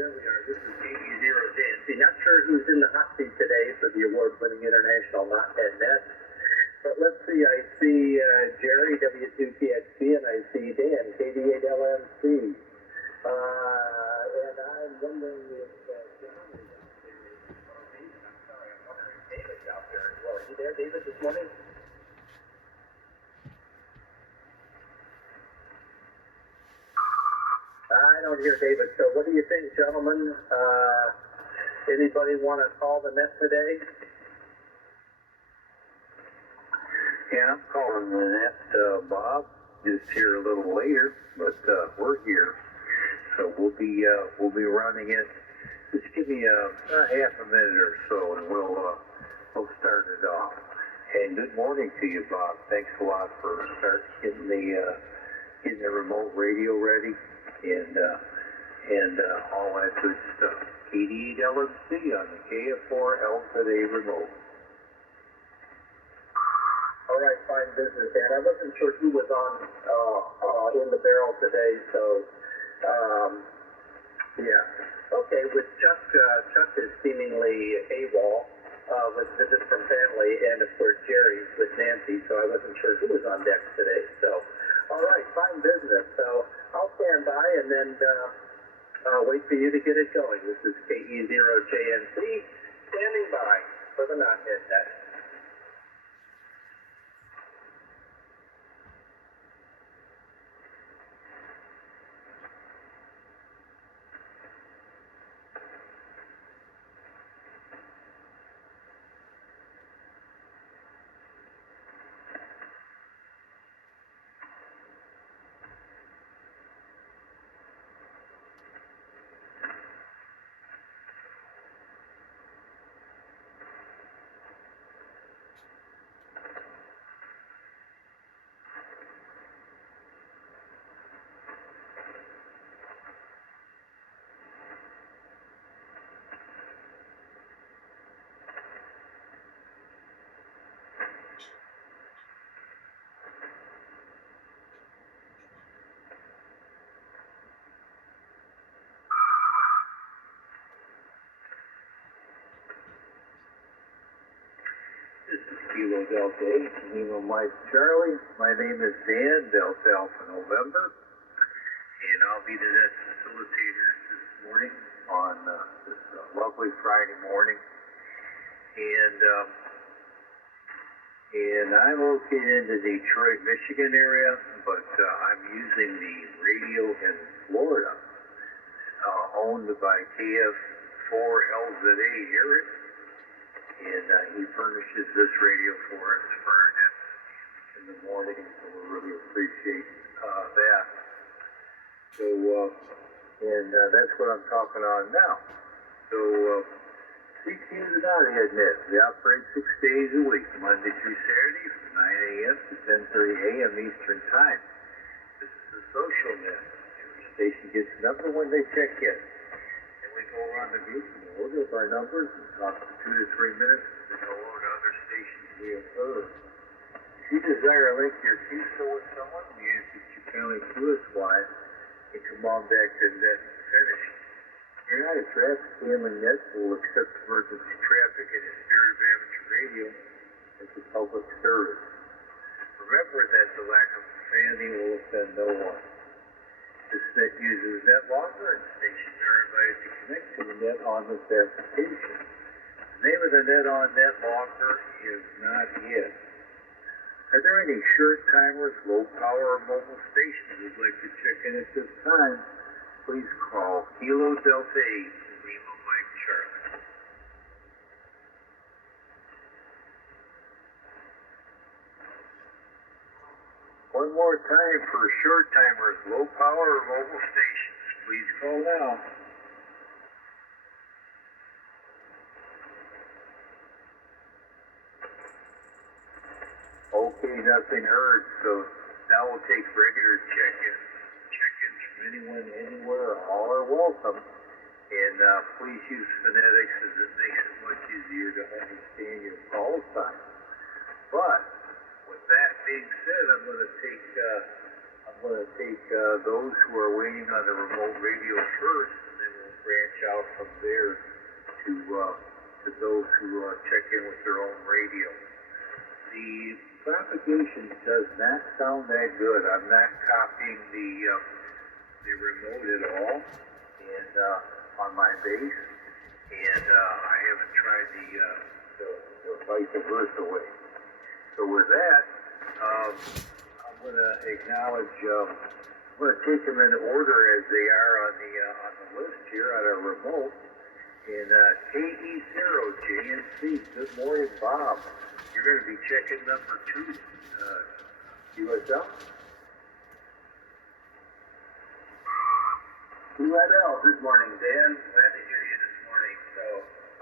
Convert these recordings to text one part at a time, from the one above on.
there we are. This is KE0JNC. Not sure who's in the hot seat today for the award-winning international Knotheads. But let's see. I see Jerry, W2TXP, and I see Dan, KD8LMC. And I'm wondering if John is out there. Or David, I'm sorry. I'm wondering if David's out there as well. Are you there, David, this morning? I don't hear David. So what do you think, gentlemen? Anybody want to call the net today? Yeah, I'm calling the net, Bob. Just here a little later, but we're here, so we'll be running it. Just give me a half a minute or so, and we'll start it off. And good morning to you, Bob. Thanks a lot for getting the remote radio ready. And all that good stuff. KD8LMC on the KF4 LZA remote. All right, fine business, Dan. I wasn't sure who was on in the barrel today, so yeah. Okay, with Chuck is seemingly AWOL with visits from family, and of course Jerry's with Nancy, so I wasn't sure who was on deck today. So, all right, fine business. So I'll stand by and then wait for you to get it going. This is KE0JNC standing by for the Knothead Net. This is Kilo Delta 8, Lima Mike Charlie. My name is Dan, Delta Alpha November, and I'll be the net facilitator this morning on this lovely Friday morning. And I'm located in the Detroit, Michigan area, but I'm using the radio in Florida, owned by KF4 LZA Harris. And he furnishes this radio for us for our nets in the morning, so we really appreciate that. So, that's what I'm talking on now. So, CQ is the Knothead Net. We operate 6 days a week, Monday through Saturday from 9 a.m. to 10:30 a.m. Eastern Time. This is a social net. Every station gets a number when they check in. We go around the group and order up our numbers and talk for 2 to 3 minutes and go over to other stations we have heard. If you desire to link your QSO with someone, we ask that you kindly do us wise and come on back to the net and finish. You're not a traffic handling net, we'll accept emergency traffic and a spirit of amateur radio as a public service. Remember that the lack of profanity will offend no one. This net uses net locker, and stations are invited to connect to the net on this application. The name of the net on net locker is not yet. Are there any short timers, low power, or mobile stations you'd like to check in at this time? Please call Kilo Delta 8 Lima Mike Charlie. One more time for short timers, low power, or mobile stations. Please call now. Okay, nothing heard, so now we'll take regular check-ins. Check-ins from anyone, anywhere, all are welcome. And please use phonetics as it makes it much easier to understand your call sign. But with that being said, I'm going to take those who are waiting on the remote radio first, and then we'll branch out from there to those who check in with their own radio. The propagation does not sound that good. I'm not copying the remote at all, and on my base, and I haven't tried the vice versa way. So with that, I'm going to acknowledge. I'm going to take them in order as they are on the list here on our remote. And KE0JNC, good morning, Bob. You're going to be checking number 2, USL. UNL, good morning, Dan. Glad to hear you this morning. So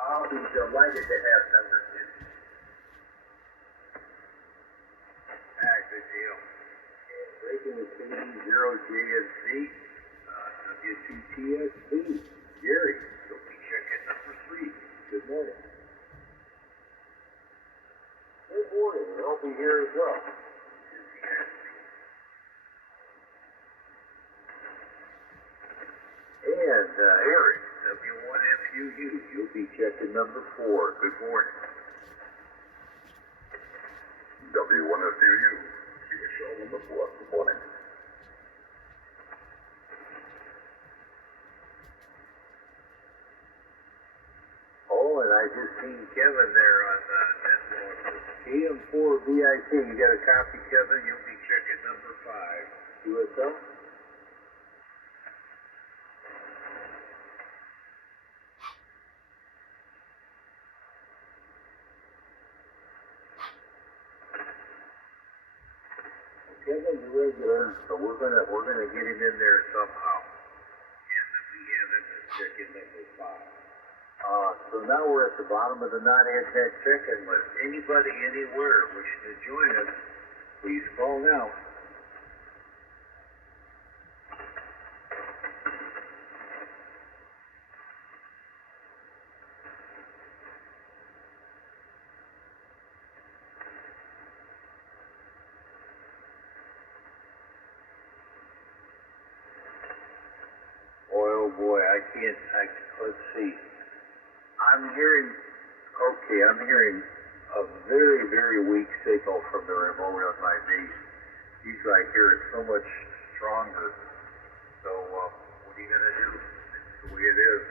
I'll be delighted to have number 2. Good deal. And breaking with KE0JNC, W2TSB, Gary. You'll be checking number 3. Good morning. Good morning. I'll be here as well. And Eric, W1FUU, you'll be checking number 4. Good morning. W1FUU, QSL number 4. Good morning. Oh, and I just seen Kevin there on KM4 VIP. You got a copy, Kevin? You'll be checking number 5. USL? Kevin's a regular, so we're gonna get him in there somehow. And we have him checking number 5. So now we're at the bottom of the Knotheads net check-in list. Anybody anywhere wishing to join us, please call now. Oh boy, let's see. I'm hearing a very, very weak signal from the remote on my base. Usually I hear it so much stronger. So, what are you going to do? It's the way it is.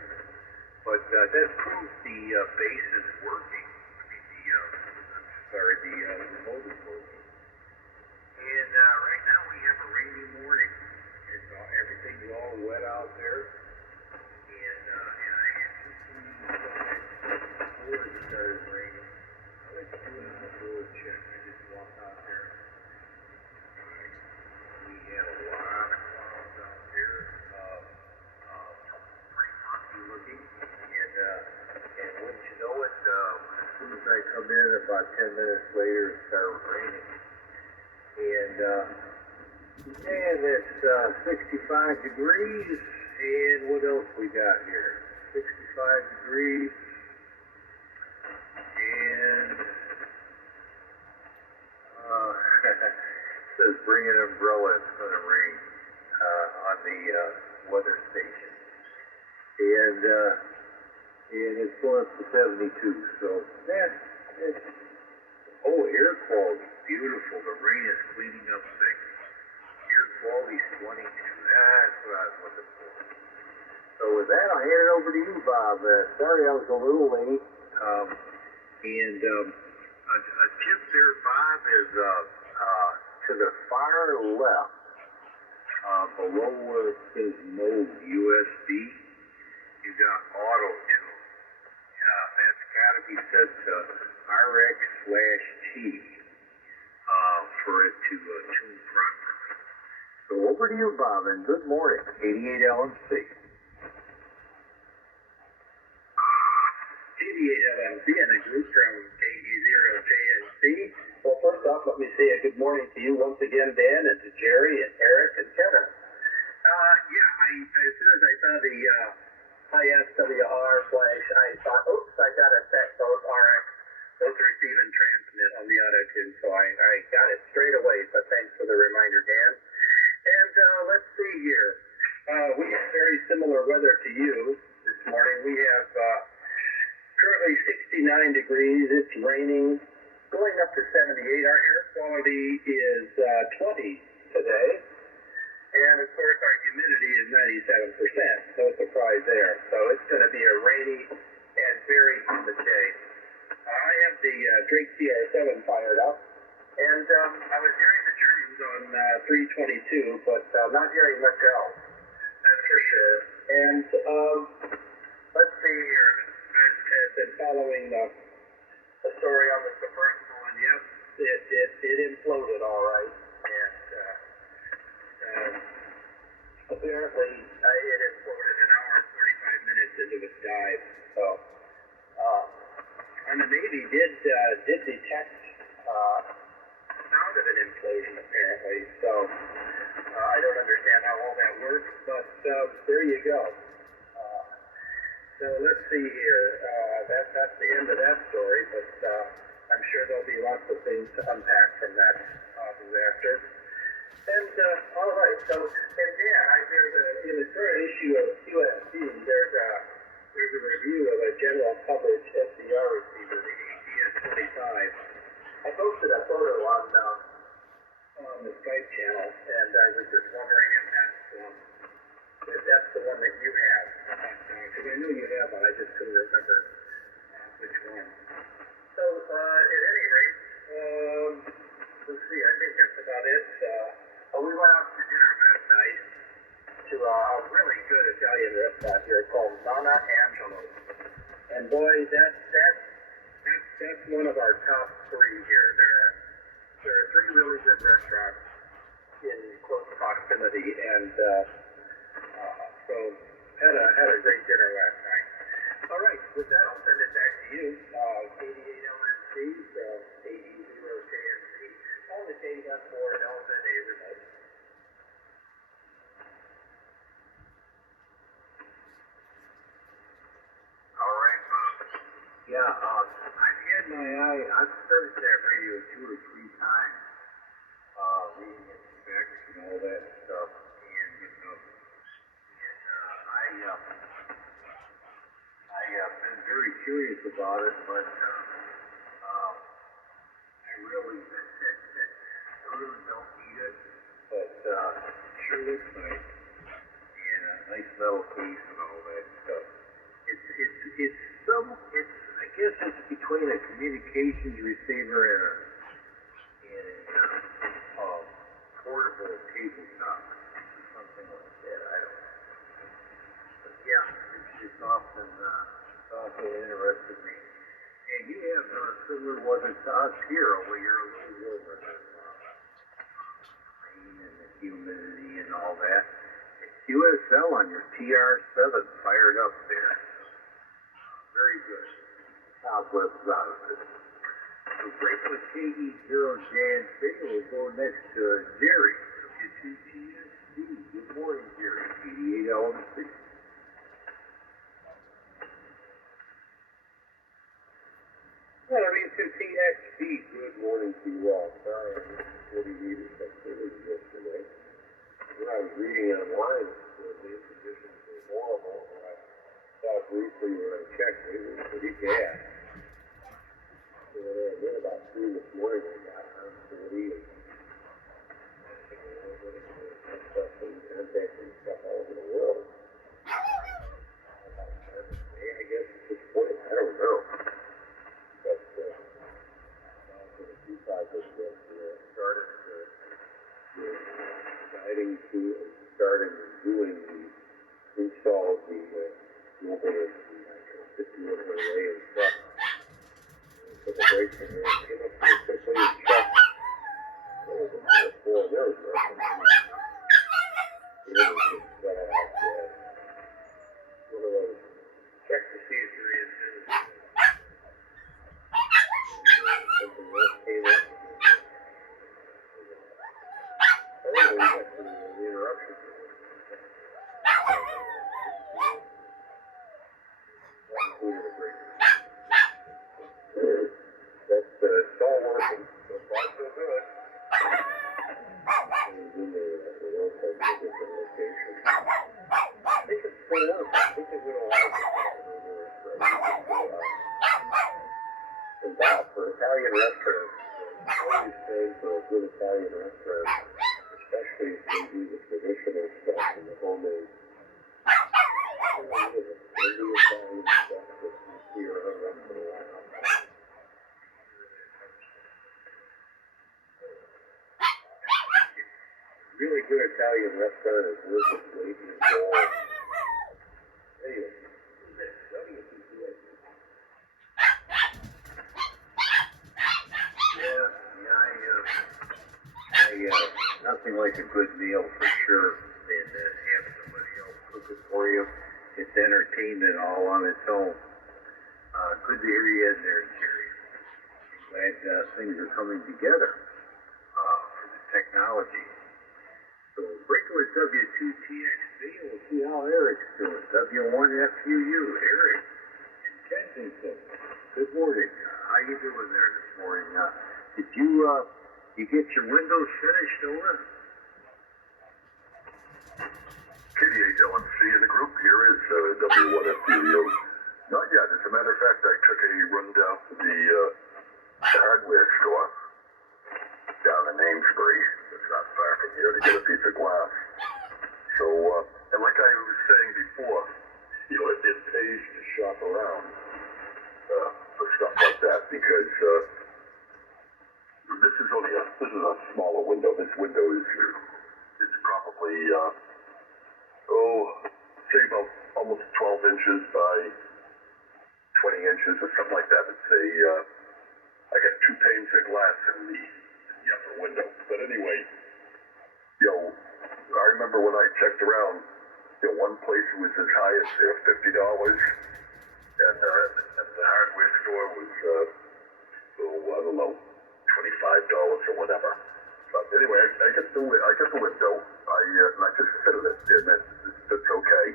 But that proves the base is working. I mean, the remote is working. And right now we have a rainy morning. Everything's all wet out there. And I actually before it started raining. I like to do an outdoor check. I just walked out there. We had a lot of clouds out there. Pretty funky looking. And wouldn't you know it, as soon as I come in, about 10 minutes later, it started raining. And it's 65 degrees. And what else we got here? 65 degrees. And it says bring an umbrella, it's going to rain on the weather station. And it's going up to 72. So, air quality, beautiful. The rain is cleaning up things. Air quality's 22. That's what I was looking for. So with that, I'll hand it over to you, Bob. Sorry I was a little late. And a tip there, Bob, is to the far left, below where it says Mode USB, you got Auto Tune. That's got to be set to RX/T for it to tune properly. So over to you, Bob, and good morning, 88 LMC. 88 LMC and the group from KE0JNC. Well, first off, let me say a good morning to you once again, Dan, and to Jerry and Eric and Kevin. As soon as I saw the ISWR/, I thought, oops, I got to set those RX, those receive and transmit on the auto tune, so I got it straight away, but thanks for the reminder, Dan. And let's see here. We have very similar weather to you. morning. We have currently 69 degrees. It's raining, going up to 78. Our air quality is 20 today. And, of course, our humidity is 97%. No surprise there. So it's going to be a rainy and very humid day. I have the Drake TR7 fired up. And I was hearing the Germans on 322, but not hearing much else. That's for sure. And let's see here. I've been following the story on the submersible, and yes, it imploded all right. And apparently it imploded an hour and 45 minutes into its dive. So, and the Navy did detect sound of an implosion apparently. So I don't understand how all that works, but there you go. So let's see here. That's the end of that story, but I'm sure there'll be lots of things to unpack from that disaster. And all right, so and in the current issue of QSC, there's a review of a general coverage SDR receiver, the ATS-25. I posted a photo on the Skype channel, and I was just wondering if that's the one that you have. Because I know you have one, I just couldn't remember which one. So, at any rate, let's see, I think that's about it. We went out to dinner last night to a really good Italian restaurant here called Nonna Angelo's. And boy, that's one of our top three here. There are three really good restaurants in close proximity, and so had a great dinner last night. All right, with that, I'll send it back to you. 88LNC from 80KSC. On the KF4 LZA remote. All right, yeah, I've had my eye, I've started that radio 2 or 3 times, reading its specs and all that stuff, I've been very curious about it, but I really don't need it, but it sure looks nice, and a nice metal case and all that stuff. I guess it's between a communications receiver and a portable tabletop, or something like that. I don't know. But yeah, it's often interested me. And you have similar weather to us here, where you're a little warmer than rain and the humidity and all that. QSL on your TR7 fired up there. Very good. Cobwebs out of it. So Breakfast KE0 Jan will go next to Jerry. WTTSD. Good morning, Jerry. 88LMC. Well, I mean, 15XD, good morning to you all. Sorry, I missed 40 meters of footage yesterday. When I was reading online, the conditions were horrible, and I saw briefly when I checked, it was pretty bad. So then about 3 this morning, I got on 40 and stuff and contacting stuff all over the world. I guess at this point, I don't know. But for the few projects that started deciding to and starting doing the install of the mobile 51 array and truck. Took a break from there, came up pretty quickly and checked. There was nothing. It was just one of those check procedure is something else came up. Oh, we got some interruptions. It's all working. So far, so good. And then they also have a different location. restaurant is worth its weight in gold. Anyway, nothing like a good meal for sure, and have somebody else cook it for you. It's entertainment all on its own. Good to hear you in there, Jerry. I'm glad things are coming together for the technology. So break with W2TXB, and we'll see how Eric's doing. W1FUU, Eric in Kensington. Good morning. How you doing there this morning? Did you get your windows finished over? FTDX10 in the group. Here is W1FUU. Not yet. As a matter of fact, I took a run down to the hardware store down in Amesbury. It's not far from here to get a piece of glass. So, and like I was saying before, it pays to shop around for stuff like that because this is a smaller window. This window is probably say about almost 12 inches by 20 inches or something like that. It's I got 2 panes of glass in the upper window. But anyway, I remember when I checked around, one place was as high as $50, and the hardware store was, I don't know, $25 or whatever. But anyway, I got the window. I just fitted it, and it's okay.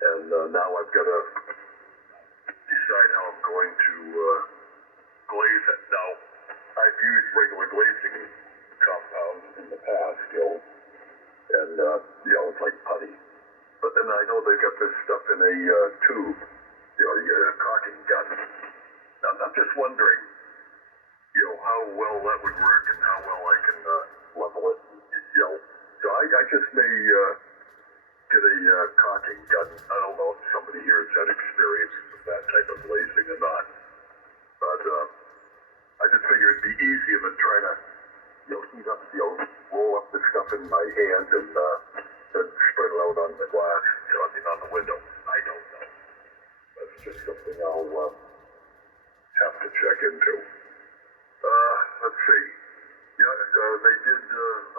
And now I've got to decide how I'm going to glaze it. Now, I've used regular glazing compounds in the past, and it's like putty. But then I know they've got this stuff in a tube, a caulking gun. Now, I'm just wondering, how well that would work and how well I can level it. So I just may get a caulking gun. I don't know if somebody here has had experience with that type of glazing or not. But I just figured it'd be easier than trying to, heat up, roll up the stuff in my hand and then spread it out on the glass, on the window. I don't know. That's just something I'll have to check into. Let's see. They did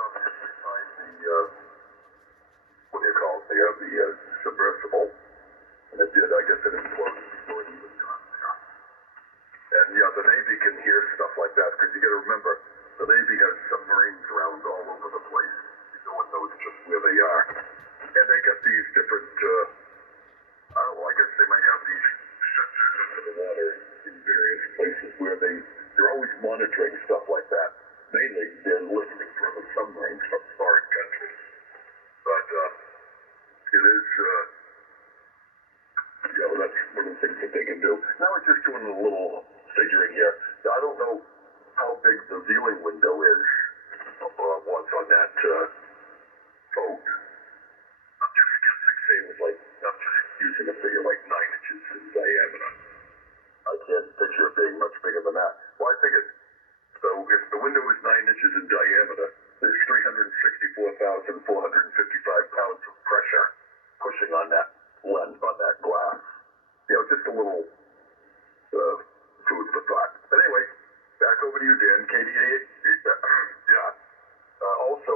obviously find the what do you call it? They have the submersible, and it did. I guess it imploded before it even got there. And the Navy can hear stuff like that because you got to remember the Navy has submarines around all over the place. No one knows just where they are, and they got these different. I don't know. I guess they might have these sensors into the water in various places where they're always monitoring stuff like that. Mainly, they're listening for the submarines from foreign countries. But it is, that's one of the things that they can do. Now we're just doing a little figuring here. I don't know how big the viewing window was on that boat. I'm just guessing, say it was I'm just using a figure like 9 inches in diameter. I can't picture it being much bigger than that. Well, I figured, so if the window is 9 inches in diameter, there's 364,455 pounds of pressure pushing on that lens, on that glass. Just a little food for thought. But anyway, back over to you, Dan. KDA, also,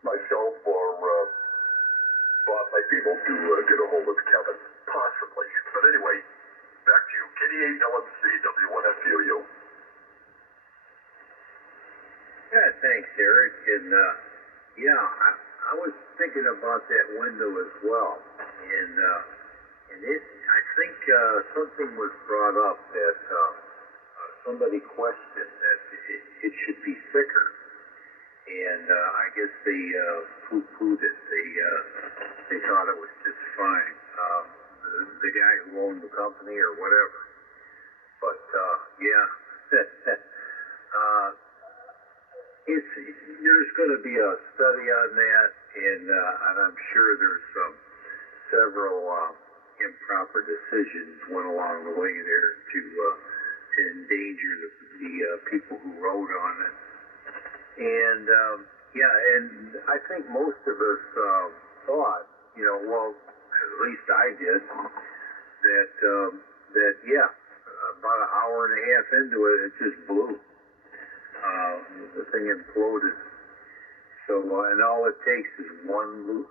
myself or Bob might be able to get a hold of Kevin, possibly. But anyway, back to you. KD8LMC, W1FUU. Yeah, thanks, Eric. And I was thinking about that window as well. And I think something was brought up that somebody questioned that it should be thicker. And I guess they poo-pooed it. They thought it was just fine. The guy who owned the company or whatever. But there's going to be a study on that, and I'm sure there's several improper decisions went along the way there to endanger the people who rode on it. And Yeah, and I think most of us thought, well, at least I did, that yeah, about an hour and a half into it, it just blew. The thing imploded. So, and all it takes is one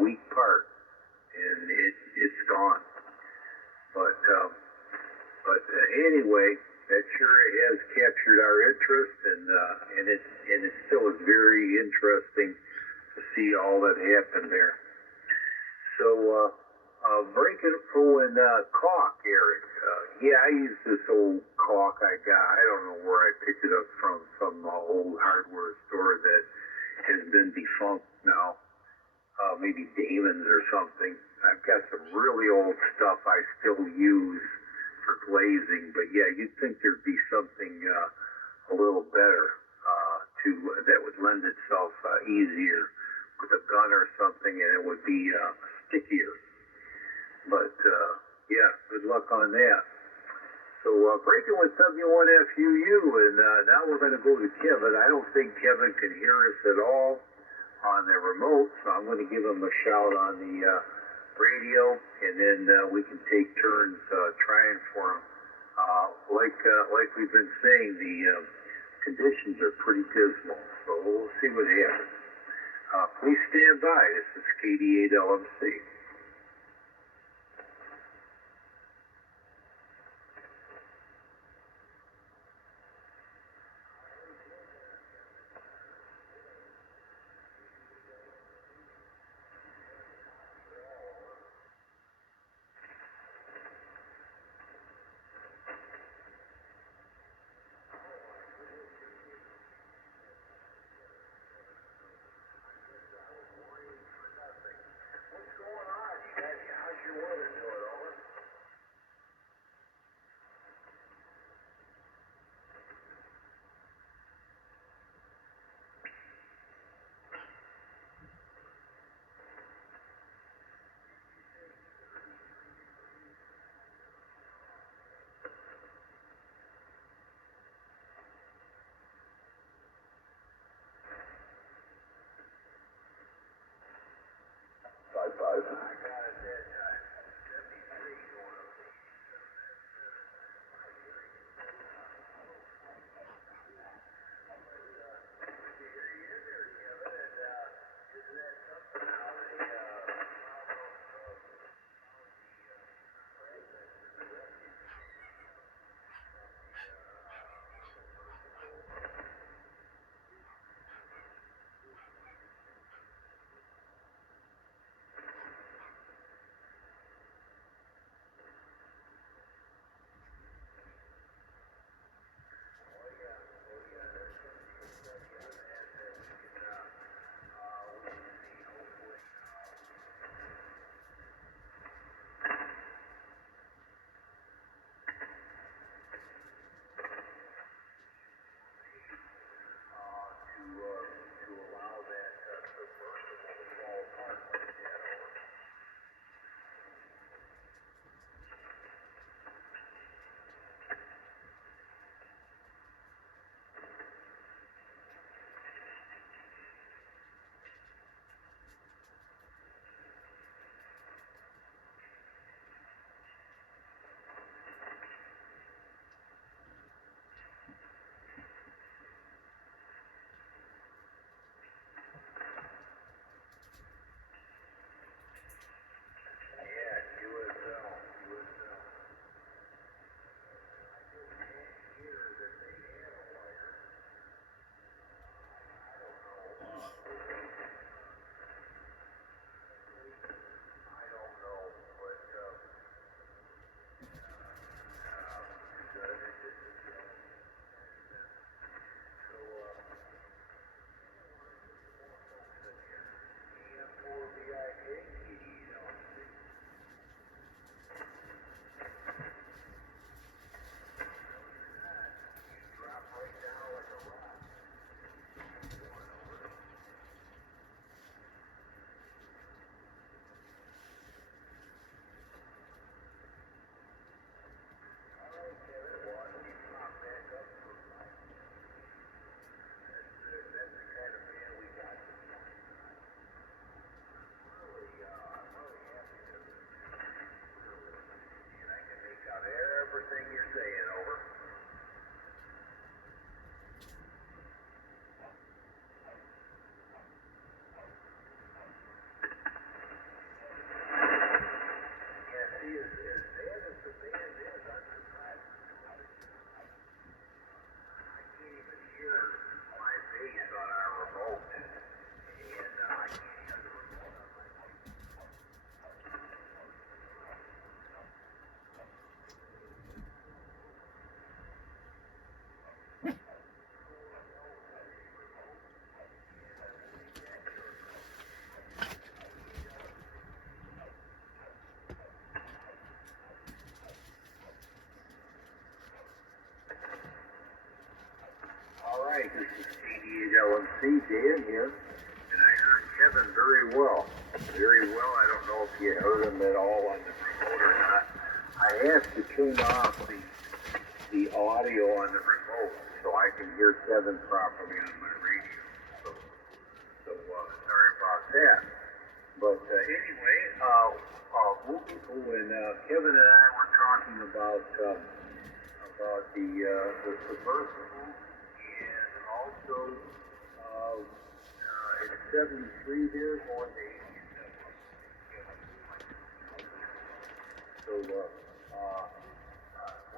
weak part, and it's gone. But anyway, that sure has captured our interest, and it still is very interesting to see all that happened there. So, breaking and caulk, Eric. Yeah, I use this old caulk I got. I don't know where I picked it up from some old hardware store that has been defunct now. Maybe Damon's or something. I've got some really old stuff I still use for glazing, but yeah, you'd think thered be something a little better that would lend itself easier with a gun or something, and it would be stickier. But yeah, good luck on that. So breaking with W1FUU, and now we're going to go to Kevin. I don't think Kevin can hear us at all on the remote, so I'm going to give him a shout on the radio, and then we can take turns trying for him. Like we've been saying, the conditions are pretty dismal, so we'll see what happens. Please stand by. This is KD8LMC. right, this is FTDX10, Dan here, and I heard Kevin very well. Very well. I don't know if you heard him at all on the remote or not. I have to turn off the audio on the remote so I can hear Kevin properly on my radio. So sorry about that. But anyway, when Kevin and I were talking about the submersible, and also it's 73 there going to 87. So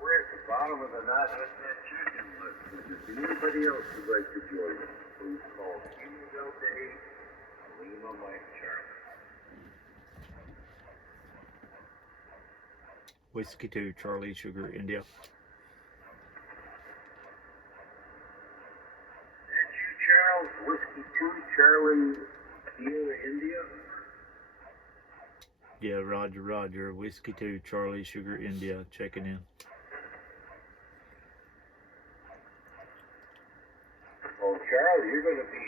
we're at the bottom of the Knotheads chicken list. If anybody else would like to join us, please call Kilo Delta 8 Lima Mike Charlie. Whiskey 2 Charlie Sugar India. And you, Charles, Whiskey 2 Charlie Sierra India. Yeah, Roger, Roger. Whiskey 2 Charlie Sugar India checking in. Well, Charles, you're going to be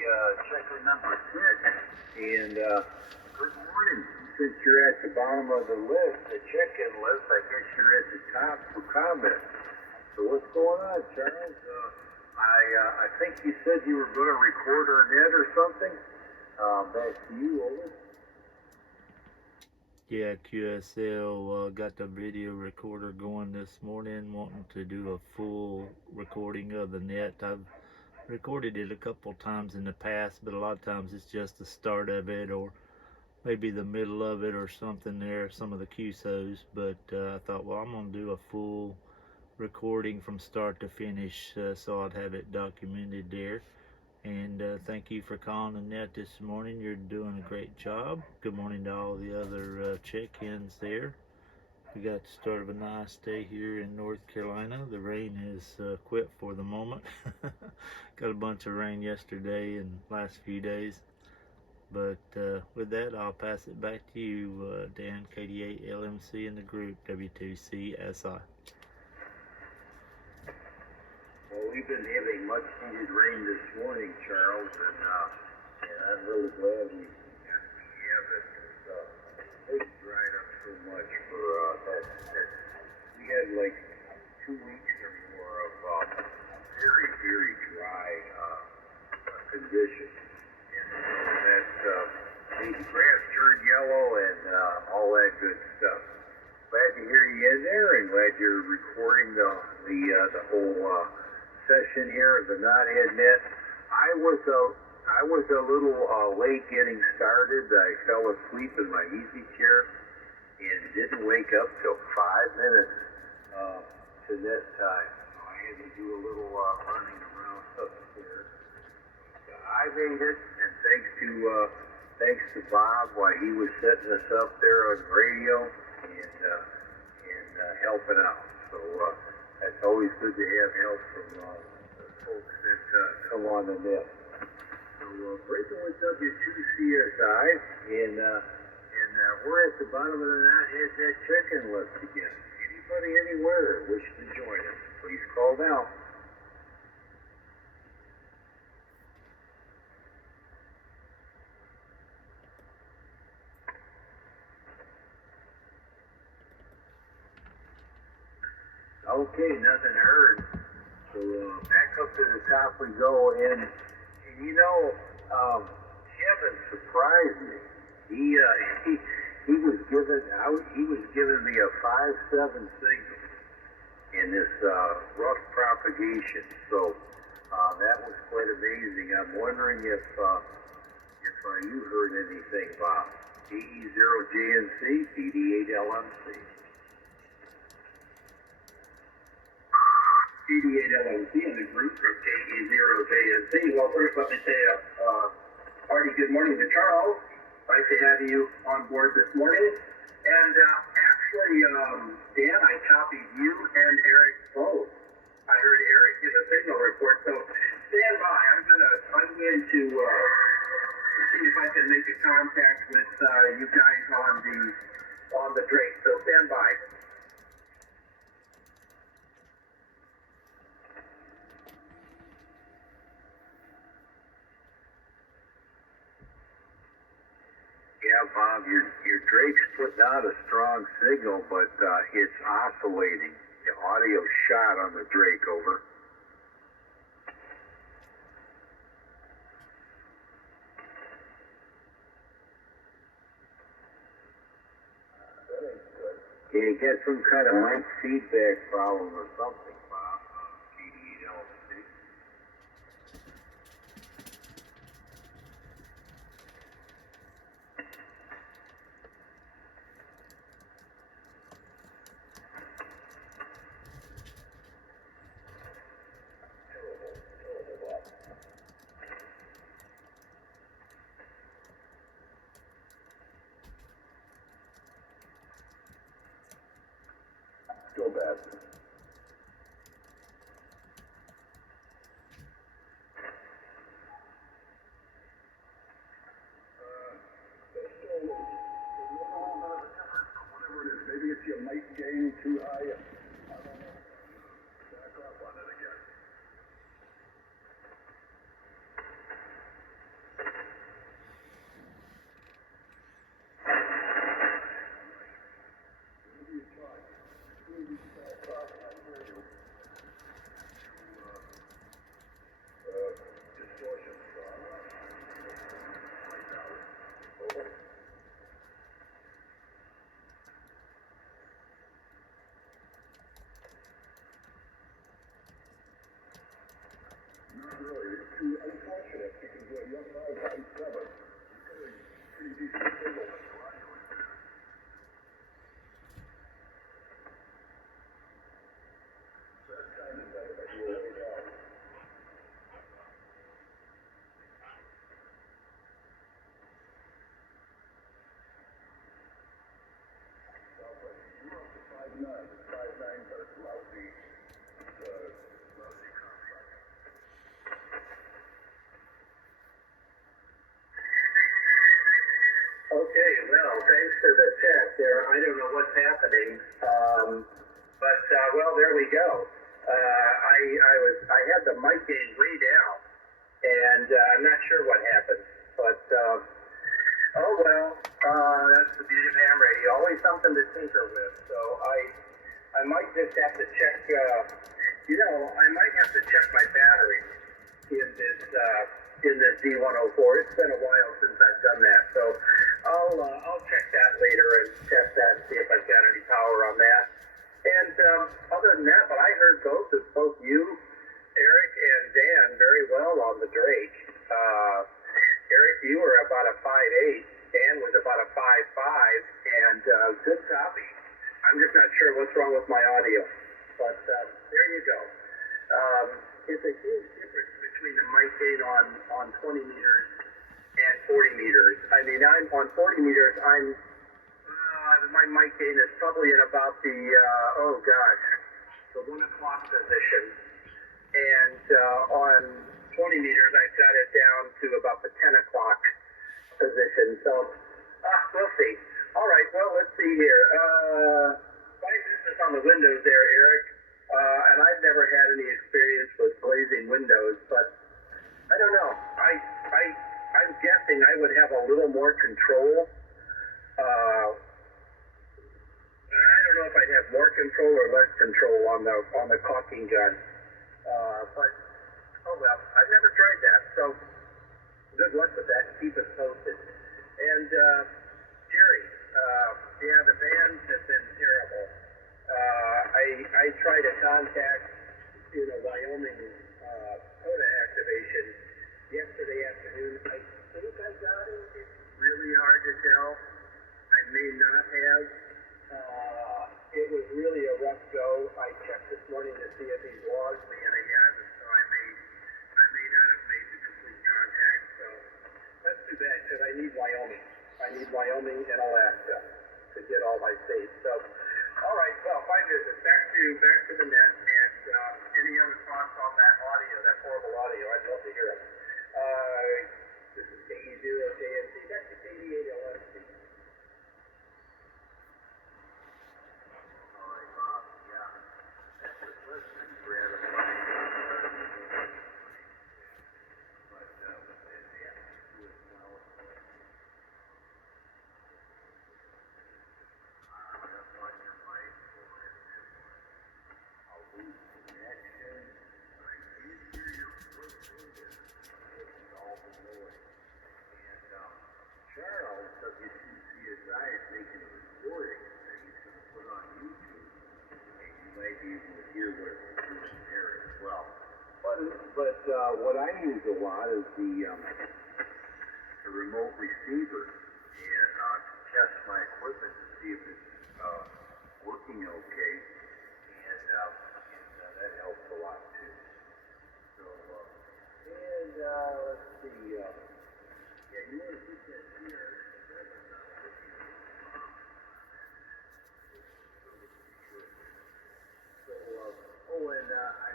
checker number 6. And good morning. Since you're at the bottom of the list, the check-in list, I guess you're at the top for comments. So what's going on, Charles? I think you said you were going to record our net or something. Back to you, over. Yeah, QSL got the video recorder going this morning, wanting to do a full recording of the net. I've recorded it a couple times in the past, but a lot of times it's just the start of it or maybe the middle of it or something there, some of the QSOs. But I thought, well, I'm going to do a full recording from start to finish, so I'd have it documented there. And thank you for calling the net this morning. You're doing a great job. Good morning to all the other check-ins there. We got the start of a nice day here in North Carolina. The rain has quit for the moment. Got a bunch of rain yesterday and last few days. But with that, I'll pass it back to you, Dan, KD8 LMC in the group, W2CSI. Well, we've been having much needed rain this morning, Charles, and I'm really glad we have it. It's dried up so much for that. We had like 2 weeks or more of very, very dry conditions. That made the grass turn yellow and all that good stuff. Glad to hear you in there, and glad you're recording the whole session here of the Knothead Net. I was a little late getting started. I fell asleep in my easy chair and didn't wake up till 5 minutes to net time. So I had to do a little running around upstairs. I made it, and thanks to Bob while he was setting us up there on radio and helping out. So that's always good to have help from folks that come on the net. So breaking with W2CSI, and we're at the bottom of the Knotheads that check-in list again. Anybody anywhere wish to join us, please call now. Okay, nothing heard. So back up to the top we go, and you know, Kevin surprised me. He was giving me a 5-7 signal in this rough propagation. So that was quite amazing. I'm wondering if you heard anything, Bob. DE0JNC, PD8LMC. PD8LMC in the group from KE0JNC. Well, first let me say hearty good morning to Charles. Nice to have you on board this morning. And actually, Dan, I copied you and Eric both. I heard Eric give a signal report, so stand by. I'm going to plug in to see if I can make a contact with you guys on the Drake. So stand by. Yeah, Bob, your Drake's putting out a strong signal, but it's oscillating. The audio shot on the Drake, over. Can you get some kind of mic feedback problem or something, Bob? FTDX10. Still bad. Maybe it's your mic gain too high. I don't know. Back up on it again. Maybe you try. Maybe you start talking, I hear you. Distortion. Right now. Over. Not really. It's too unfortunate because your 5.7 is pretty decent signal when you're radioing there. That kind of better, but you're way down. Sounds like you're up to 5.9. It's 5.9, but it's lousy. Lousy contract. Okay, well, thanks for the check there. I don't know what's happening, but well, there we go. I had the mic gain way down, and I'm not sure what happened, but oh well, that's the beauty of ham radio. Always something to tinker with. So I might just have to check. I might have to check my battery in this D104. It's been a while since I've done that, so I'll check that later and test that and see if I've got any power on that. And other than that, but I heard both you, Eric, and Dan very well on the Drake. Eric, you were about a 5.8. Dan was about a 5.5, and good copy. I'm just not sure what's wrong with my audio, but there you go. It's a huge difference between the mic gain on 20 meters and 40 meters. I mean, I'm on 40 meters. My mic gain is probably in about the the 1 o'clock position, and on 20 meters I've got it down to about the 10 o'clock position. So we'll see. All right. Well, let's see here. Fine business on the windows there, Eric. And I've never had any experience with glazing windows, but I don't know. I'm guessing I would have a little more control. I don't know if I'd have more control or less control on the caulking gun. But oh well, I've never tried that. So good luck with that. Keep us posted. And Jerry, the bands have been terrible. I tried to contact Wyoming quota activation yesterday afternoon. I think I got it. It's really hard to tell. I may not have. It was really a rough go. I checked this morning to see if he's logged me, and he hasn't. So I may not have made the complete contact. So that's too bad because I need Wyoming. I need Wyoming and Alaska to get all my states. So. All right, well, fine business. Back to the net, and any other thoughts on that audio, that horrible audio? I'd love to hear it. This is KE0JNC. Back to KD8LSC. All right, Bob. Yeah. That's the listening gratifying. But with the but what I use a lot is the remote receiver and to test my equipment to see if it's working okay, and that helps a lot too. So, let's see. Yeah, you want to put that here. So, I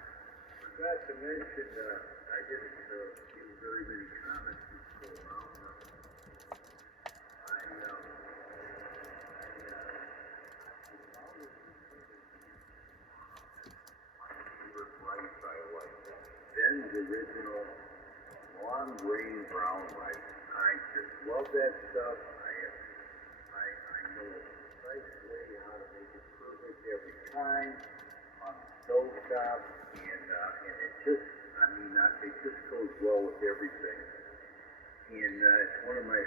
forgot to mention, I didn't get very many comments this go around. Ben's original long grain brown rice. I just love that stuff. I know precisely how to make it perfect every time on the stovetop, and it just, it just goes well with everything. And it's one of my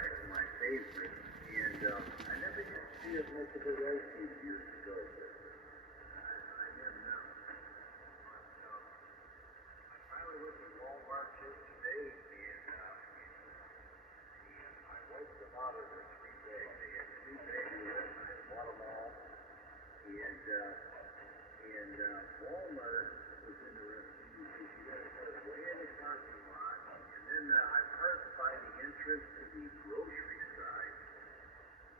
favorites. And I never used to see as much of a rice these years ago, but I am now. I finally went to Walmart just today, and I wiped them out of their 3-bag. They had 2 bags left, and I bought them all. And Walmart was interesting because you got to start way in the parking lot, and then I parked by the entrance to the grocery side,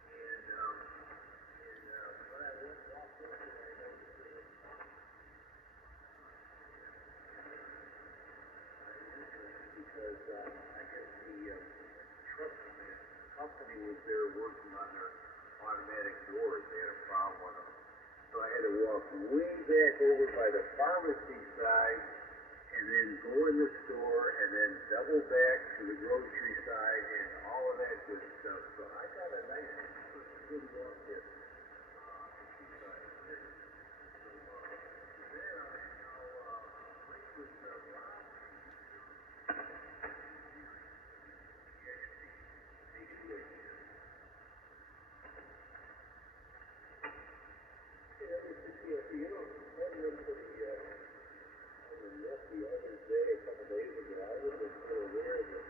and when I walked over there, I noticed there was because I guess the truck company was there working on their automatic doors. They had a problem with them. So I had to walk way back over by the pharmacy side, and then go in the store, and then double back to the grocery side, and all of that good stuff. So I got a nice, good walk there. Exercise there. So there I now play with Rob. Take it away. You know, I remember the other day, a couple days ago, I wasn't so aware that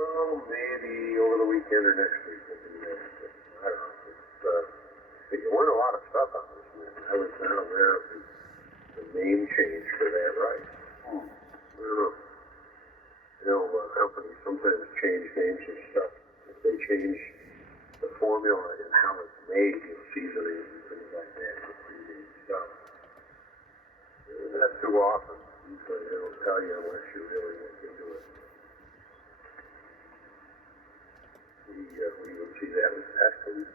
what was maybe over the weekend or next week we'll do that. I don't know. You learn a lot of stuff on this, man. I was not aware of the name change for that rice. I don't know. You know, companies sometimes change names of stuff. If they change the formula and how it's made, you know, seasonings and things like that for pre-made stuff. Not too often. Usually they don't tell you unless you really look into it. We would see that with pet food.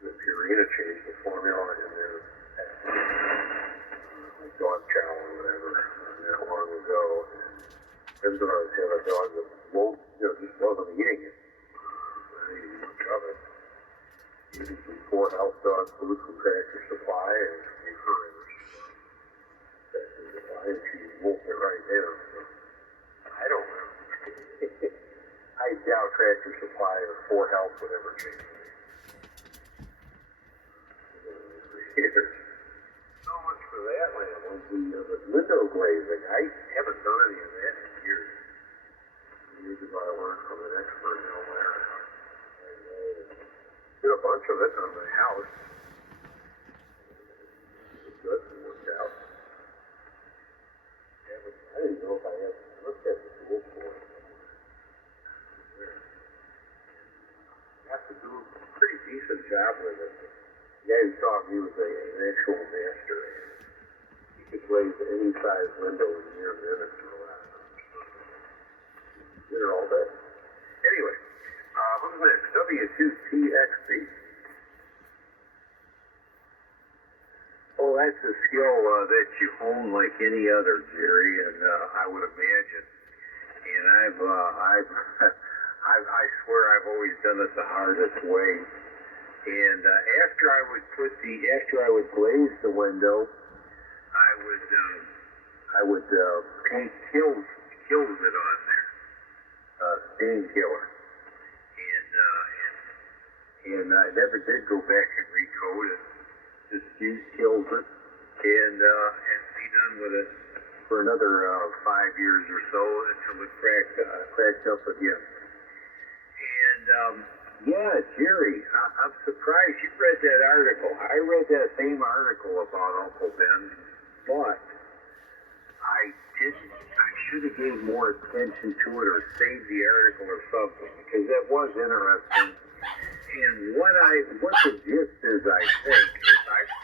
The Purina changed the formula in their dog chow or whatever not long ago. And then I had a dog that won't, just wasn't eating it. Not eating much of it. Eating some poor health dog food from Tractor Supply, and gave her in Tractor Supply, and she wolfed it right down. So I don't know. I doubt Tractor Supply or 4Health would ever change it. So much for that, man. Was the window glazing. I haven't done any of that in years. Years ago, I learned from an expert down there. Did a bunch of it on my house. It was good. It worked out. I didn't know if I had looked at the tool for it. You have to do a pretty decent job with it. The guy who taught me was an actual master. He could glaze any size window in mere minutes or less. Did it all day. Anyway, who's next? W2TXB. Oh, that's a skill that you hone like any other, Jerry, and I would imagine. And I swear I've always done it the hardest way. And after I would glaze the window, I would paint kills it on there, stain killer. And I never did go back and recoat it. Just kills it and be done with it for another 5 years or so until it cracked up again. And yeah, Jerry, I'm surprised you read that article. I read that same article about Uncle Ben, but I should have gave more attention to it or saved the article or something because that was interesting. And what the gist is, I think,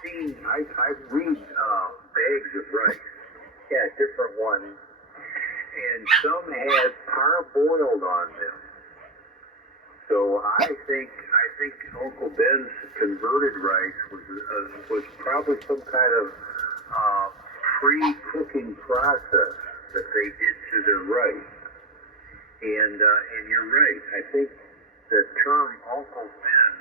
is I've read bags of rice, yeah, different ones, and some had parboiled on them. So I think Uncle Ben's converted rice was probably some kind of pre-cooking process that they did to their rice. And you're right. I think the term Uncle Ben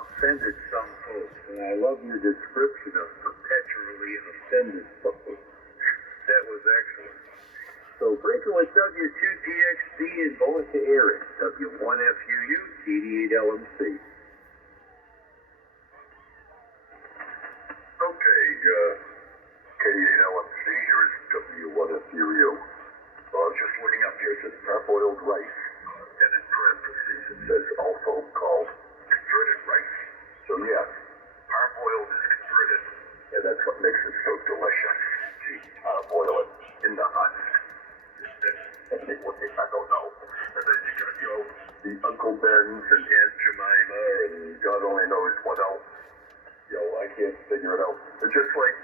offended some folks, and I love your description of perpetually offended folks. That was excellent. So breaking with W2TXB and going to Eric, W1FUU, TD8LMC. Okay, KD8LMC, here is W1FUU. I was just looking up here, it says parboiled rice, and in parentheses it says also called converted rice. So yes, parboiled is converted, and that's what makes it so delicious. To parboil it in the husk. I don't know. And then you got, the Uncle Ben's and Aunt Jemima and God only knows what else. I can't figure it out. It's just like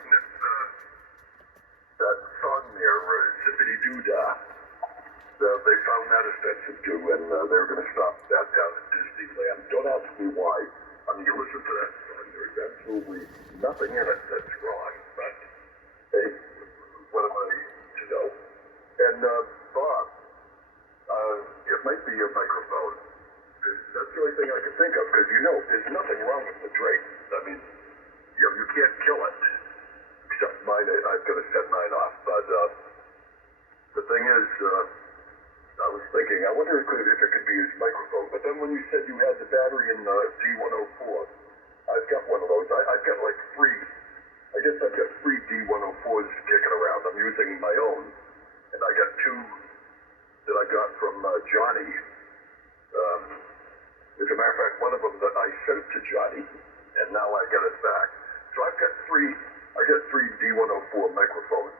that song there, Zippity Doo Dah. They found that offensive too, and they were going to stop that down at Disneyland. Don't ask me why. I mean, you listen to that song, there's absolutely nothing in it that's wrong. But, hey, what am I to know? And, Bob, it might be your microphone. That's the only thing I can think of, because there's nothing wrong with the Drake. I mean, you can't kill it. Except mine, I've got to set mine off. But, the thing is, I was thinking, I wonder if it could be his microphone. But then when you said you had the battery in D104, I've got one of those. I've got like I guess I've got three D104s kicking around. I'm using my own. And I got two that I got from Johnny. As a matter of fact, one of them that I sent to Johnny, and now I got it back. So I got three D104 microphones.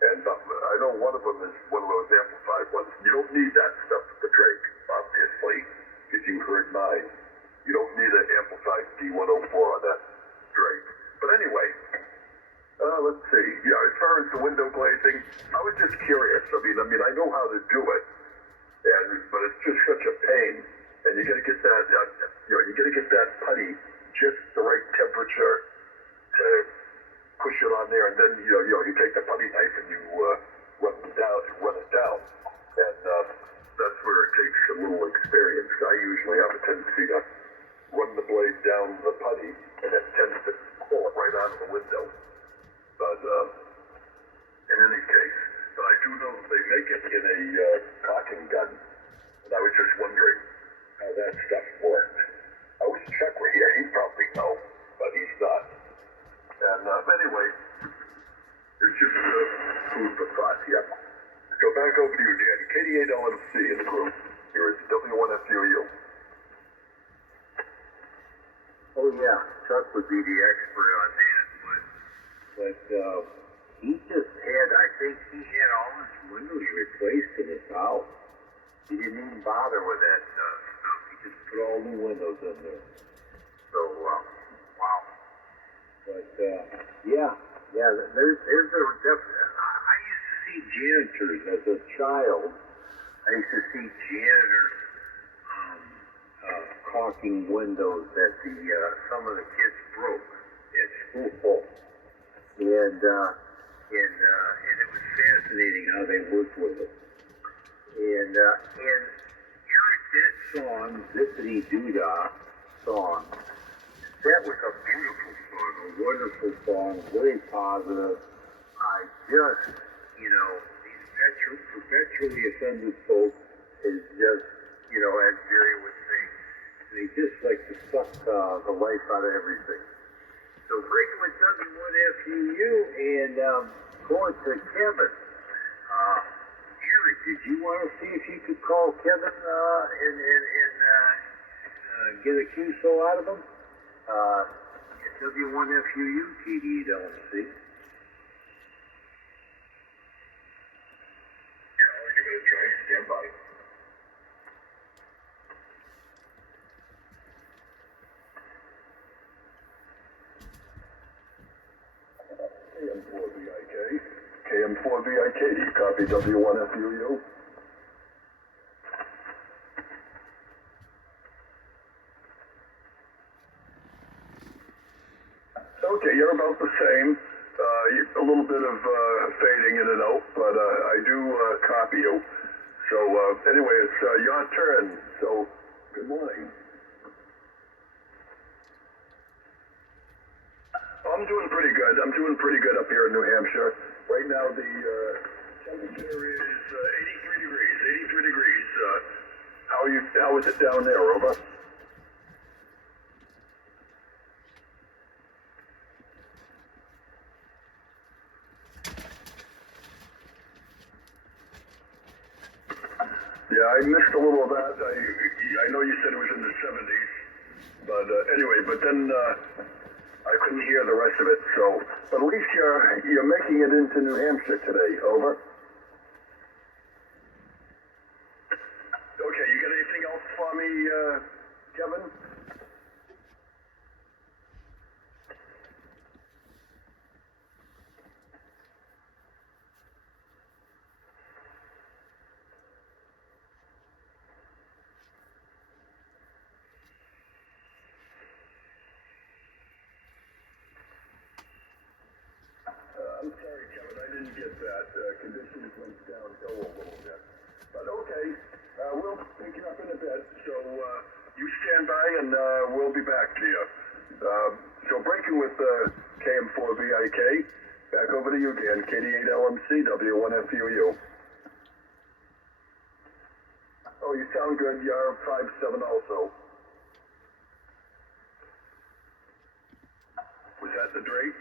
And I know one of them is one of those amplified ones. You don't need that stuff for the Drake, obviously, because you heard mine. You don't need an amplified D104 on that Drake. But anyway, let's see. Yeah, as far as the window glazing, I was just curious. I mean, I know how to do it, but it's just such a pain. And you got to get that, you got to get that putty just the right temperature to push it on there, and then you take the putty knife and you run it down, and that's where it takes a little experience. I usually have a tendency to run the blade down the putty, and it tends to pull it right out of the window. But in any case, but I do do know that they make it in a cocking gun, and I was just wondering how that stuff worked. I wish Chuck were here. He'd probably know, but he's not. And anyway, it's just food for thought. Yep. So back over to you, Dan. KD8LMC in the group. Here is W1FUU. Oh yeah, Chuck would be the expert on that, but he just had, I think he had all his windows replaced in his house. He didn't even bother with that stuff. He just put all new windows in there. So, wow. But yeah, there's a definite. I used to see janitors as a child. I used to see janitors caulking windows that some of the kids broke at school, and it was fascinating how they worked with it. And Eric, that song, Zippity Doodah song, that was a beautiful song, a wonderful song, very positive. I just, these perpetually offended folks is just, as Jerry would say, they just like to suck the life out of everything. So breaking with W1FUU and going to Kevin. Eric, did you want to see if you could call Kevin and get a QSO out of him? W1FUU, KD8LMC. Yeah, I'll give it a try. Stand by. KM4VIK, do you copy W1FUU? Okay, you're about the same. A little bit of fading in and out, but I do copy you. So anyway, it's your turn. So good morning. I'm doing pretty good. I'm doing pretty good up here in New Hampshire. Right now the temperature is 83 degrees. 83 degrees. How is it down there, over? Yeah, I missed a little of that. I know you said it was in the 70s, but anyway, but then I couldn't hear the rest of it. So, but at least you're making it into New Hampshire today. Over. Okay, you got anything else for me, Kevin? I'm sorry, Kevin, I didn't get that. Conditions went downhill a little bit. But okay, we'll pick you up in a bit. So you stand by and we'll be back to you. So breaking with KM4VIK, back over to you again, KD8LMC, W1FUU. Oh, you sound good. You're 5'7" also. Was that the Drake?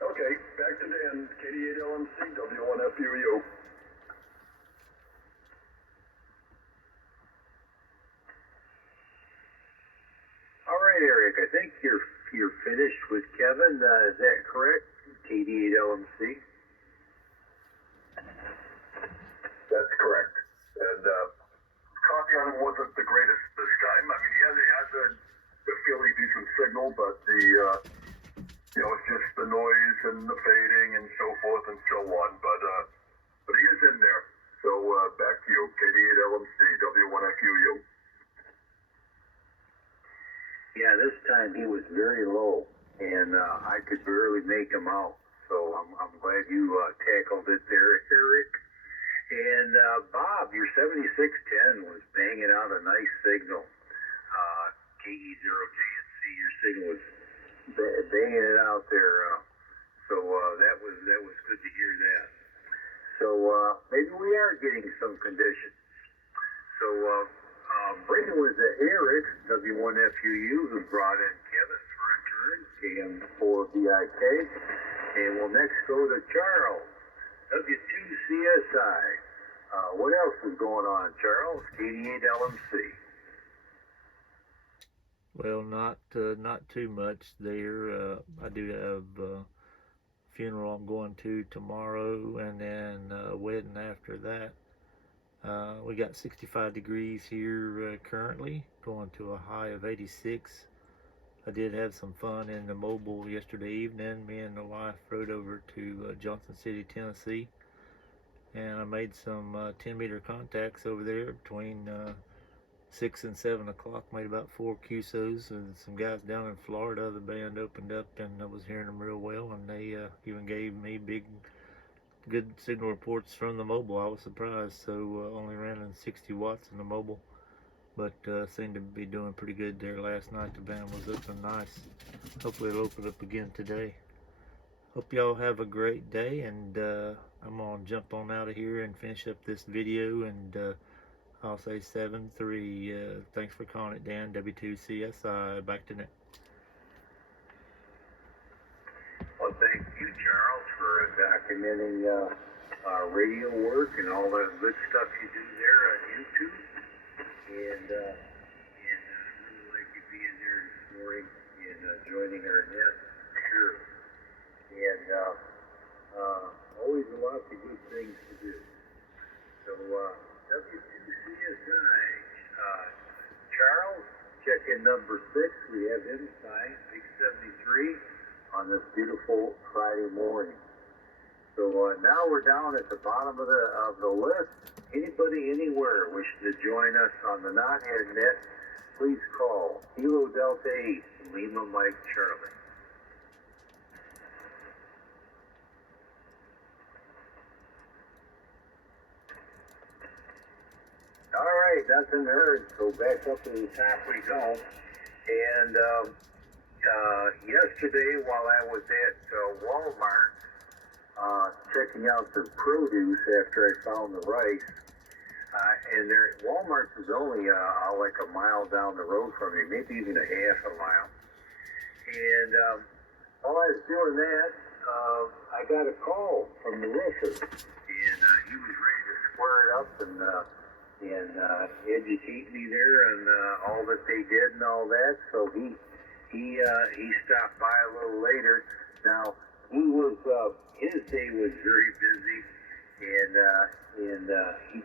Okay, back to Dan, KD8LMC, W1FUU. All right, Eric, I think you're finished with Kevin. Is that correct? KD8LMC? That's correct. And copy on him wasn't the greatest this time. I mean, he has a fairly decent signal, but it's just the noise and the fading and so forth and so on. But he is in there. So back to you, KD8LMC, W1FUU. Yeah, this time he was very low, and I could barely make him out. So I'm glad you tackled it there, Eric. And Bob, your 7610 was banging out a nice signal. KE0JNC, your signal was banging it out there. So that was good to hear that. So maybe we are getting some conditions. So Brady was at Eric, W1FUU, who brought in Kevin for a turn, KM4BIK. And we'll next go to Charles, W2CSI. What else is going on, Charles? 88LMC. Well, not too much there. I do have a funeral I'm going to tomorrow, and then a wedding after that. We got 65 degrees here currently, going to a high of 86. I did have some fun in the mobile yesterday evening. Me and the wife rode over to Johnson City, Tennessee, and I made some 10-meter contacts over there between 6 and 7 o'clock. Made about 4 QSOs, and some guys down in Florida. The band opened up, and I was hearing them real well, and they even gave me good signal reports from the mobile. I was surprised. So only ran in 60 watts in the mobile, but seemed to be doing pretty good there last night. The band was open nice. Hopefully it'll open up again today. Hope y'all have a great day, and I'm gonna jump on out of here and finish up this video, and I'll say 7-3. Thanks for calling it, Dan. W2CSI. Back to net. Well, thank you, Charles, for documenting radio work and all that good stuff you do there on YouTube. And really like you being there this morning and joining our net, for sure. And always lots of good things to do. So, W2CSI, Charles, check-in number 6. We have him signed, 673, on this beautiful Friday morning. So now we're down at the bottom of the list. Anybody anywhere wishing to join us on the Knothead net, please call Kilo Delta 8, Lima Mike Charlie. All right, nothing heard. So back up to the top we go. And yesterday, while I was at Walmart checking out the produce after I found the rice, and Walmart is only like a mile down the road from me, maybe even a half a mile. And while I was doing that, I got a call from the roofer, and he was ready to square it up and educate me there on all that they did and all that. So he stopped by a little later. Now his day was very busy, and he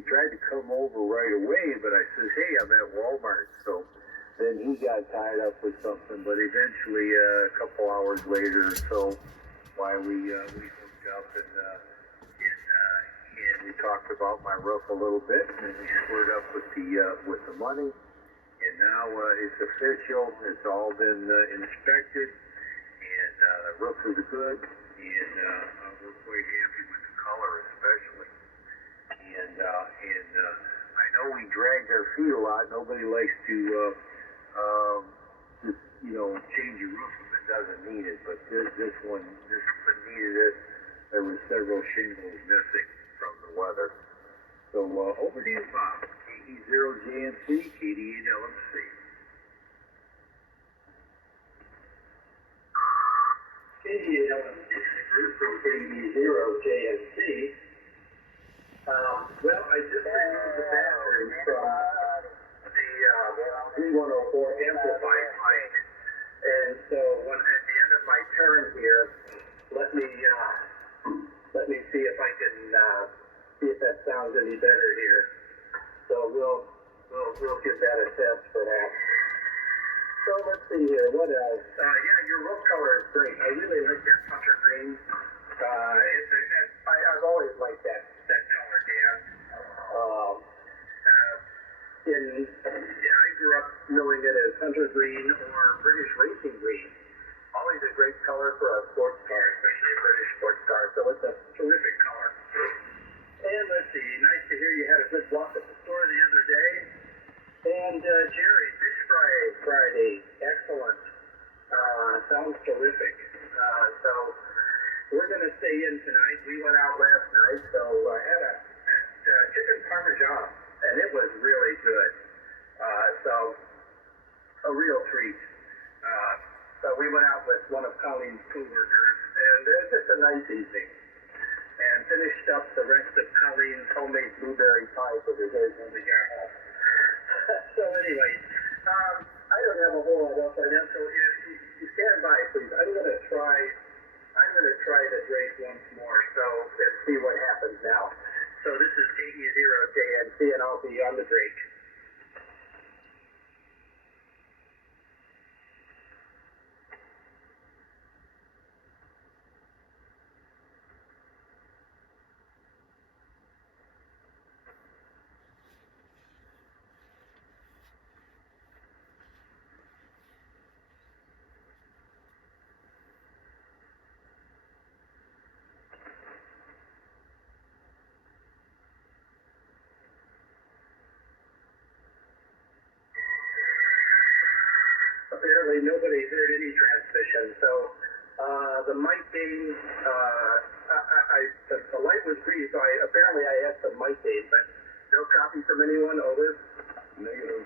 tried to come over right away, but I said, hey, I'm at Walmart. So then he got tied up with something, but eventually a couple hours later or so, why we hooked up and we talked about my roof a little bit, and we squared up with the money. And now it's official. It's all been inspected, and the roof is good, and we're quite happy with the color, especially. And I know we dragged our feet a lot. Nobody likes to just change your roof if it doesn't need it. But this one needed it. There were several shingles missing from the weather. So over to you, Bob. KE0JMC, KD8LMC. KD8LMC from KD0JMC. Well, I just removed the battery from the 3104 amplified mic, and so at the end of my turn here, let me see if I can see if that sounds any better here. So we'll give that a test for that. So let's see here. What else? Yeah, your roof color is great. I really like your hunter green. I've always liked that color, Dan. I grew up knowing it as hunter green or British racing green. Always a great color for a sports car, especially a British sports car. So it's a terrific color. And let's see, nice to hear you had a good walk at the store the other day. And Jerry, Fish Fry Friday, excellent. a real treat. So we went out with one of Colleen's coworkers, and just a nice evening. And finished up the rest of Colleen's homemade blueberry pie for dessert when we got home. So anyway, I don't have a whole lot else right now, so if you stand by, please, I'm gonna try the Drake once more, so let's see what happens now. So this is KE0JNC, and I'll be on the Drake. Apparently nobody heard any transmission, so the mic gain, the light was green, so apparently I had some mic gain, but no copy from anyone, over? Negative.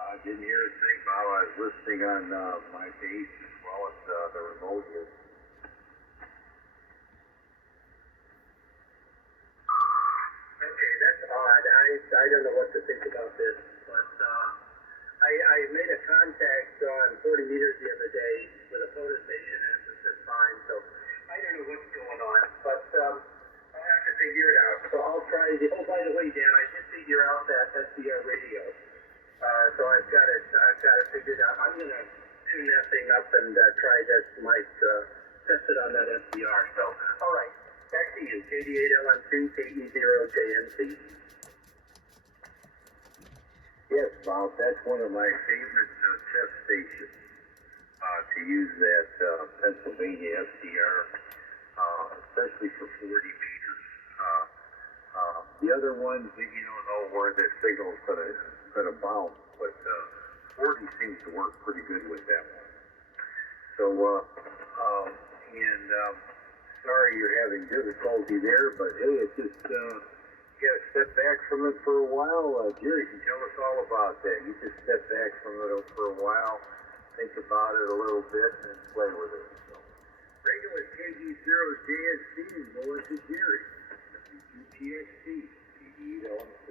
I didn't hear a thing while I was listening on my base as well as the remote here. Okay, that's odd. I don't know what to think about this, but I made a contact on 40 meters the other day with a photo station, and it was just fine, so I don't know what's going on, but I'll have to figure it out. So I'll try oh, by the way, Dan, I did figure out that SDR radio. So I've got it figured out. I'm going to tune that thing up and try this mic, test it on that SDR. So, all right, back to you. KD8LM2, KE0JNC. Yes, Bob, that's one of my favorite test stations to use that Pennsylvania SDR, especially for 40 meters. The other ones, you don't know where the signal's going to bounce, but 40 seems to work pretty good with that one. So, sorry you're having difficulty there, but hey, it's just, you got to step back from it for a while. Jerry can tell us all about that. You just step back from it for a while, think about it a little bit, and play with it. So, regular KE0JNC and go into Jerry. WTXT, KE8LMC.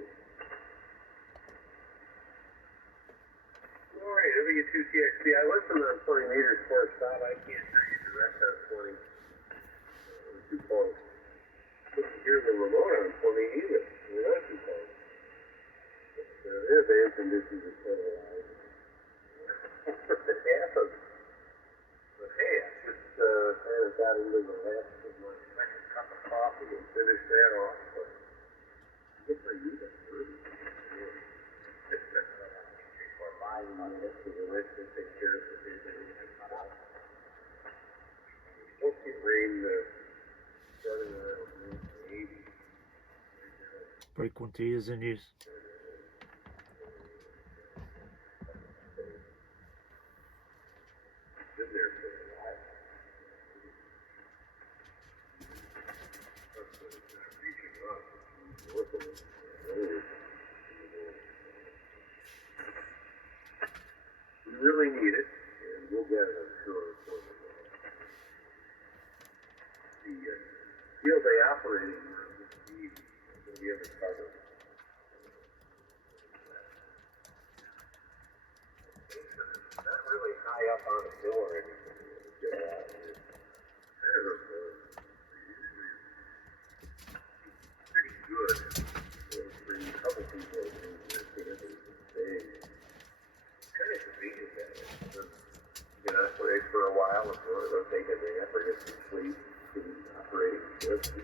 All right, W2TXP. I listened on 20 meters for a stop. I can't hear you direct on 20. We're too close. Couldn't hear the remote on 20 either. We're not too close. But, there's air conditions at 10 hours. It happens. But hey, I just kind of got into the last of my second cup of coffee and finished that off. But good for you, that's really on this to the list and take care of the business. Supposed to get rain starting around 80. Frequency is in use. Been there for a while. But it's not reaching us. It's working. We really need it, and we'll get it, I'm sure. The field day operating room is needed, and we have it covered. It's not really high up on a hill or anything to get out here. Kind of pretty good. For a couple people who are staying. Kind of convenient that way. You can operate for a while if you want to go take a nap or get some sleep. You can operate shift.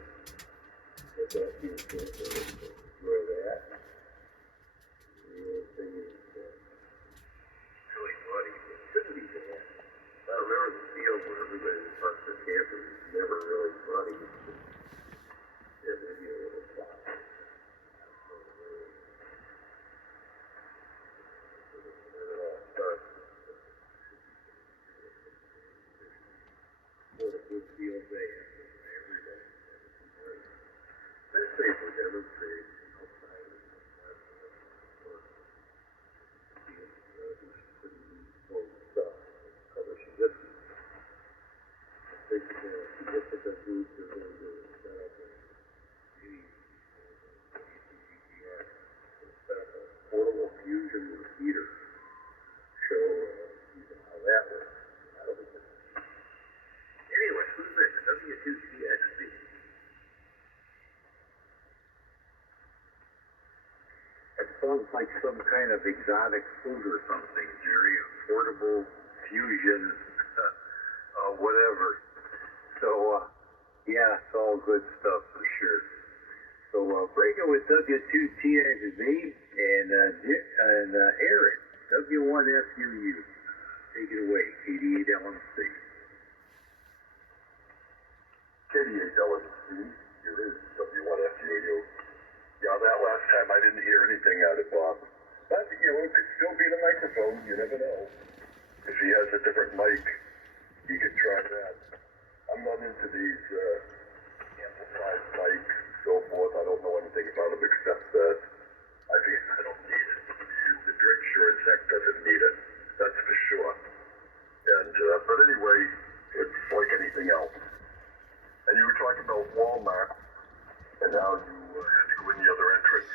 Get that to your shift and enjoy that. The other thing is really muddy. It shouldn't be bad. I remember the field where everybody that parks their campers is never really muddy. It's just maybe a little flat. What a good field day every day. Especially if we're demonstrating. into a heater. So, you know how that works. Anyway, who's this? W2TXB. It sounds like some kind of exotic food or something, Jerry. A portable fusion, whatever. So, yeah, it's all good stuff for sure. So, breaking with W2TXB and Eric, W1FUU. Take it away, 88LMC. 88LMC, here is W1FUU. Yeah, that last time I didn't hear anything out of Bob. But, you know, it could still be the microphone, you never know. If he has a different mic, he could try that. I'm not into these amplified mics and so forth. I don't know anything about them except that I don't need it. The drink insurance act doesn't need it. That's for sure. And, but anyway, it's like anything else. And you were talking about Walmart and how you had to go in the other entrance.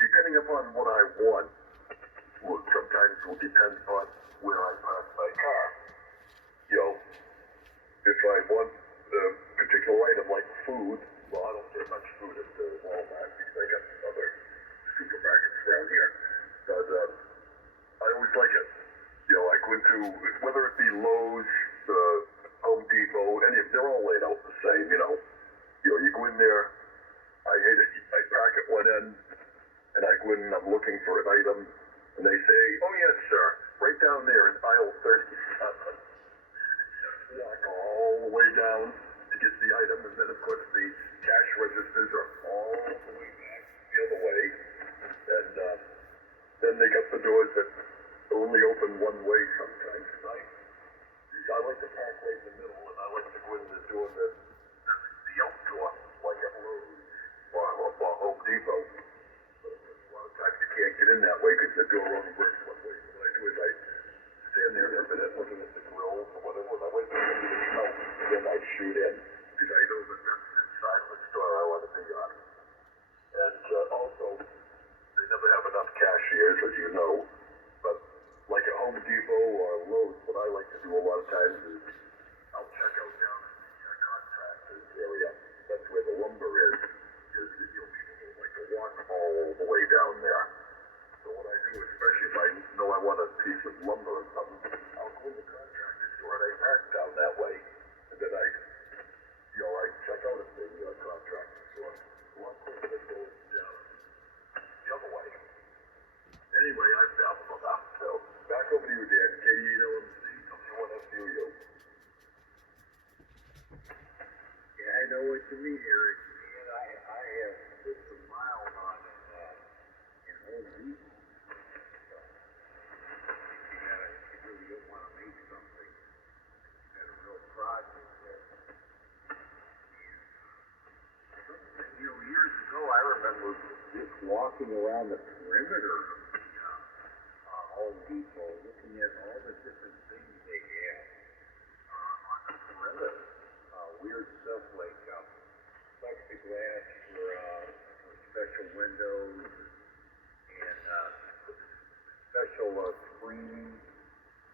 Depending upon what I want, sometimes will depend on where I park my car. You know, if I want a particular item like food, well, I don't get much food at the Walmart because I got other supermarkets around here. But I always like it. You know, I go into, whether it be Lowe's, Home Depot, they're all laid out the same, you know. You know, you go in there, I hate it, I park at one end, and I go in and I'm looking for an item, and they say, oh yes sir, right down there in aisle 37. Walk all the way down to get the item, and then of course the cash registers are all the way back the other way, and then they got the doors that only open one way sometimes. I like to park right in the middle, and I like to go in the door that the outdoor, like at Lowe's or Home Depot. But a lot of times you can't get in that way because the door only works one way. So what I do is I stand there for a minute looking at the grills or whatever, and I wait for somebody to come, and then I shoot in because I know that that's inside the store I want to be on. And also, they never have enough cashiers, as you know. But like at Home Depot or Lowe's, what I like to do a lot of times is I'll check out down in the contractors area. That's where the lumber is. Because people like to walk all the way down there. So what I do, especially if I know I want a piece of lumber or something, I'll go to the contractor store and I park down that way. And then I check out at the contractor store. One quick that goes down the other way. Anyway, I've babbled enough, so back over to you, Dan. K8LMC, W1FUU. Yeah, I know what you mean, Eric. And I have put some miles on it in Home Depot. So, if you really don't want to make something, you got a real project there. And, you know, years ago, I remember just walking around the perimeter of Home Depot, looking at all the different things they have on the perimeter. Weird stuff like plexiglass for special windows and special screening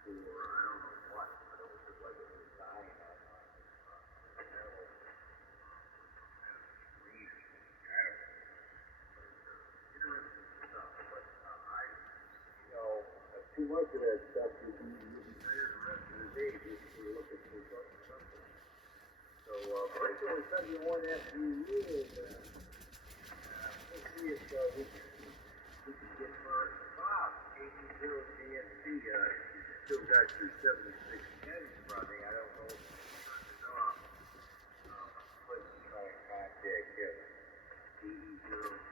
for I don't know what, but it was just like a design on metal screening. I don't know. Interesting stuff, but too much of that stuff you'll be tired the rest of the day just for looking for something. So, breaking with W1FUU, let's see if we can get Bob, 80DNC. You still got your 7610 running. I don't know if you turned it off. Let's try and contact him. 80DNC.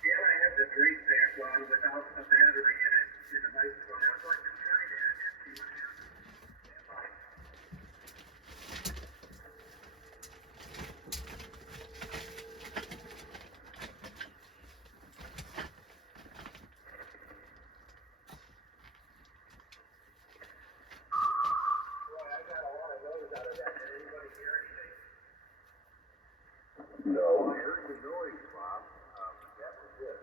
Yeah, I have the drain back on without a battery in it in the microphone. I'd like to try that and see what happens. No. I heard the noise, Bob. That was it.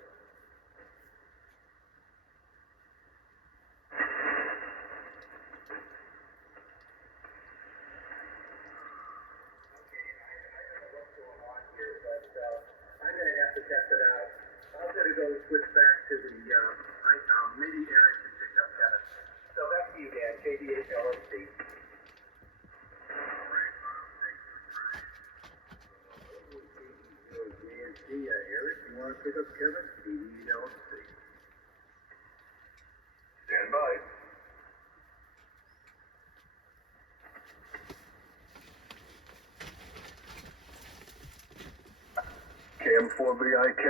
I'm going to have to test it out. I'm going to go switch back to the ITOM. Maybe Eric can pick up Kevin. So back to you, Dan. KDH-LSC. Eric, you want to pick up Kevin? KDH-LSC. Stand by. Cam4VIK,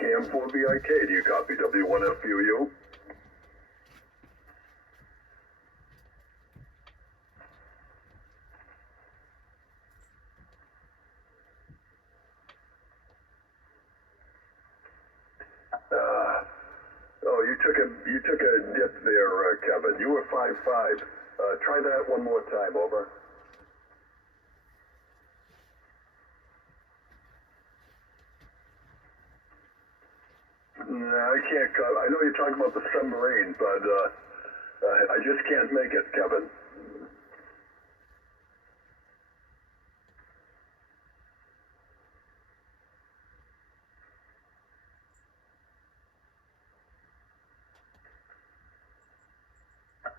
Cam4VIK, do you copy W1FUU? Oh, you took a dip there, Kevin. You were 5'5". Try that one more time, over. No, I can't. I know you're talking about the submarine, but I just can't make it, Kevin.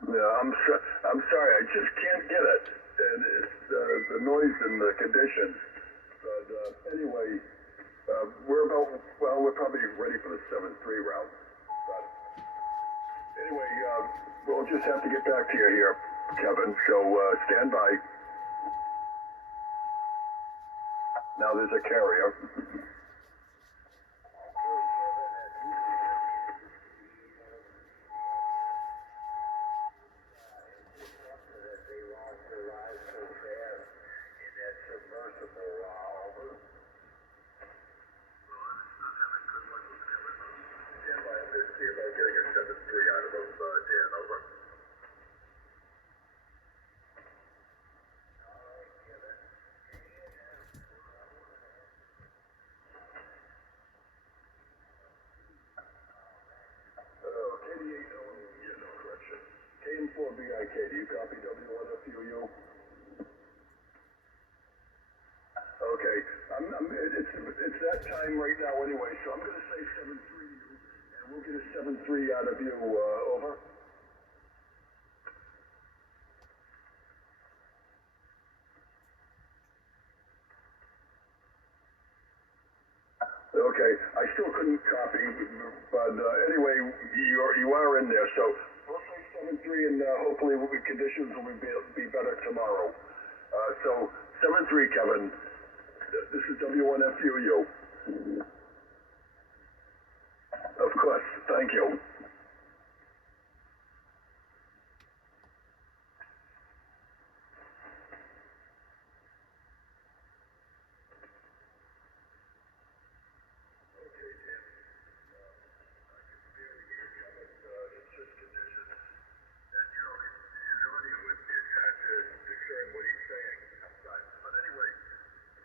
Yeah, I'm sorry. I just can't get it, and it's the noise and the conditions. But anyway. We're probably ready for the 7-3 round. But anyway, we'll just have to get back to you here, Kevin, so stand by. Now there's a carrier. See about getting a 7-3 out of them, Dan, over. KD8, no correction. KM4BIK, do you copy W1FUU? Okay, it's that time right now anyway, so I'm going to say 7-3 to you. We'll get a 7-3 out of you, over. Okay, I still couldn't copy, but anyway, you are in there, so we'll say 7-3, and hopefully conditions will be better tomorrow. So 7-3, Kevin. This is W1FUU. Of course, thank you.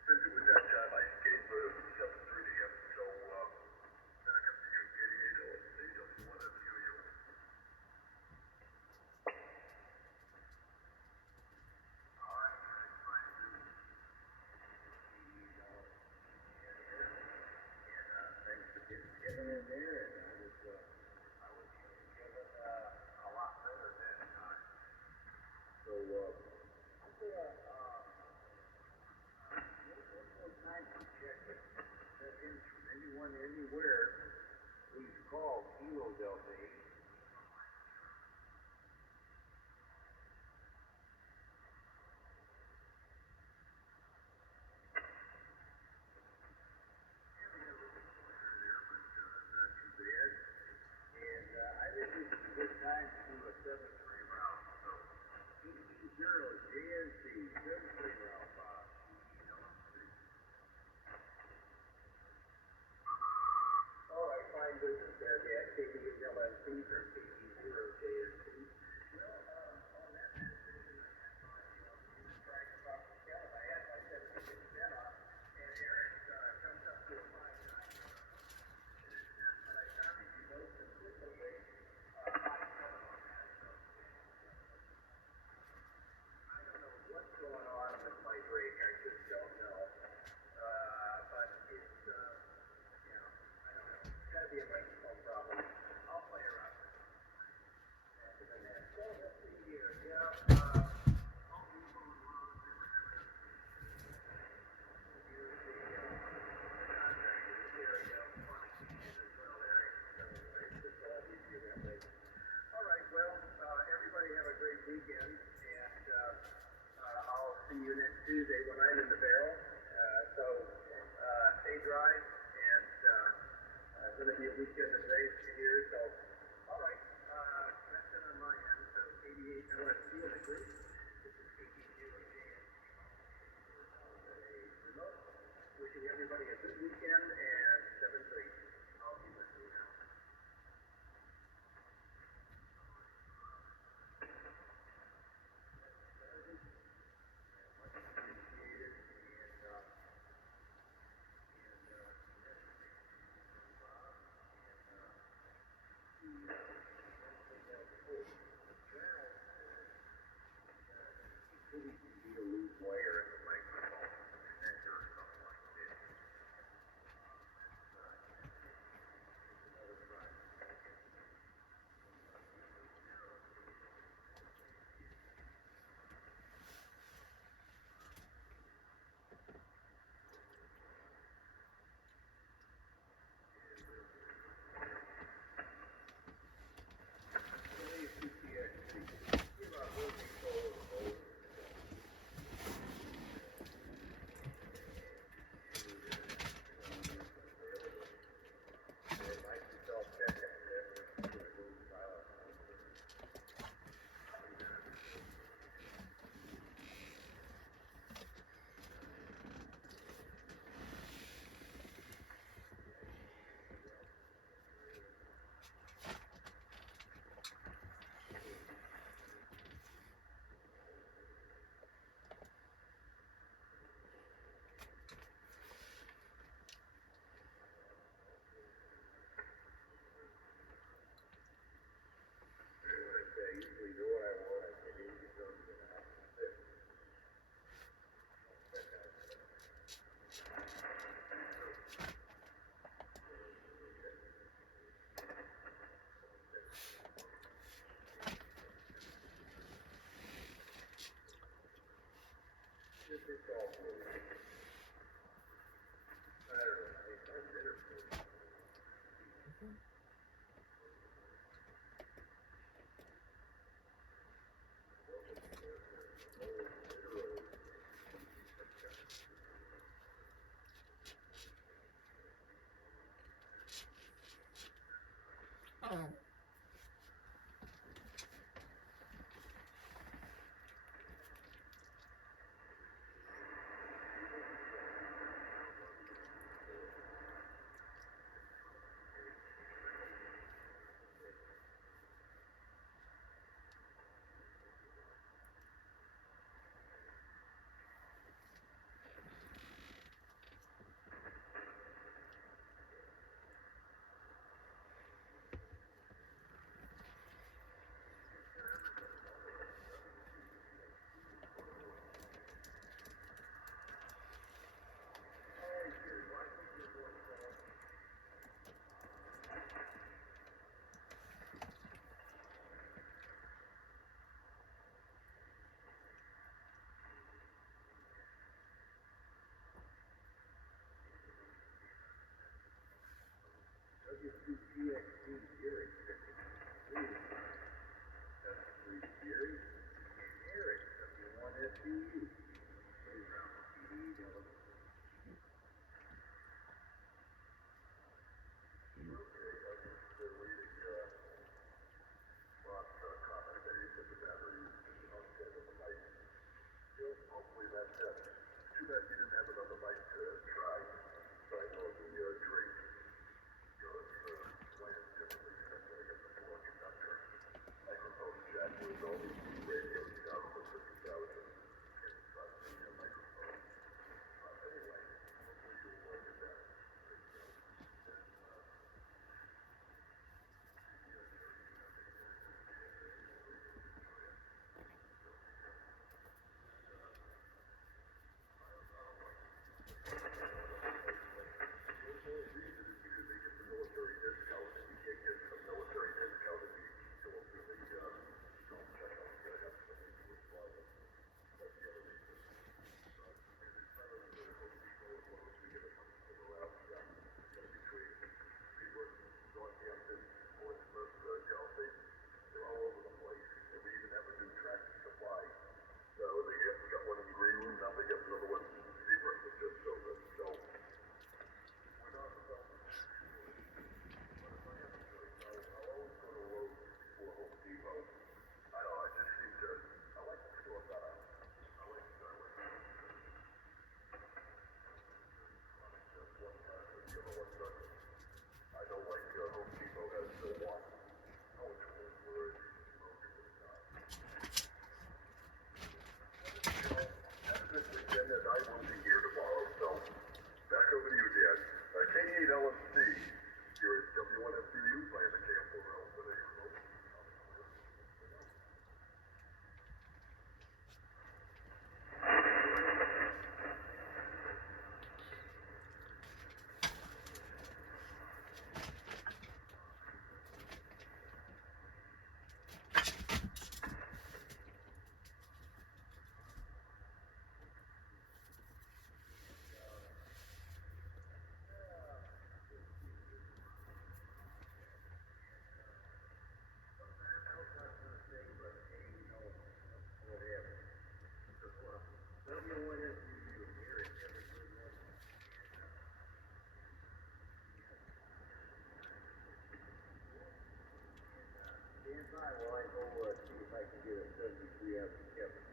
Since it was that time, I gave 7-3 to him, so back up to you, KD8, don't you want to to be a weekend of race here, so, all right, that's it on my end, so 88 LSC in the group. This is remote. Wishing everybody a good weekend and 7-3. I'll be listening now. I will be here tomorrow, so back over to you, Dan. K8LMC, here at W1FDU, playing the Camp World today. Stand by while I go see if I can get a 73 out of Kevin.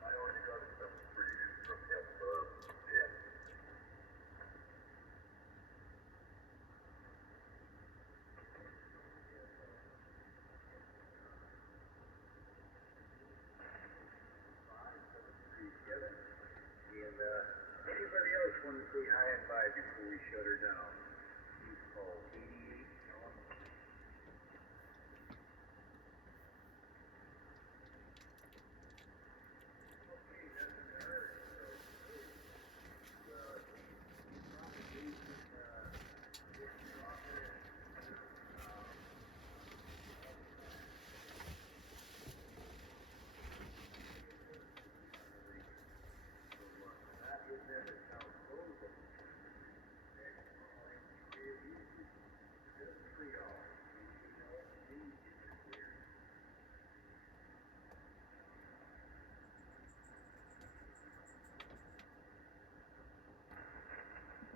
I already got a 73 from him, Dan. And anybody else want to say hi and bye before we shut her down?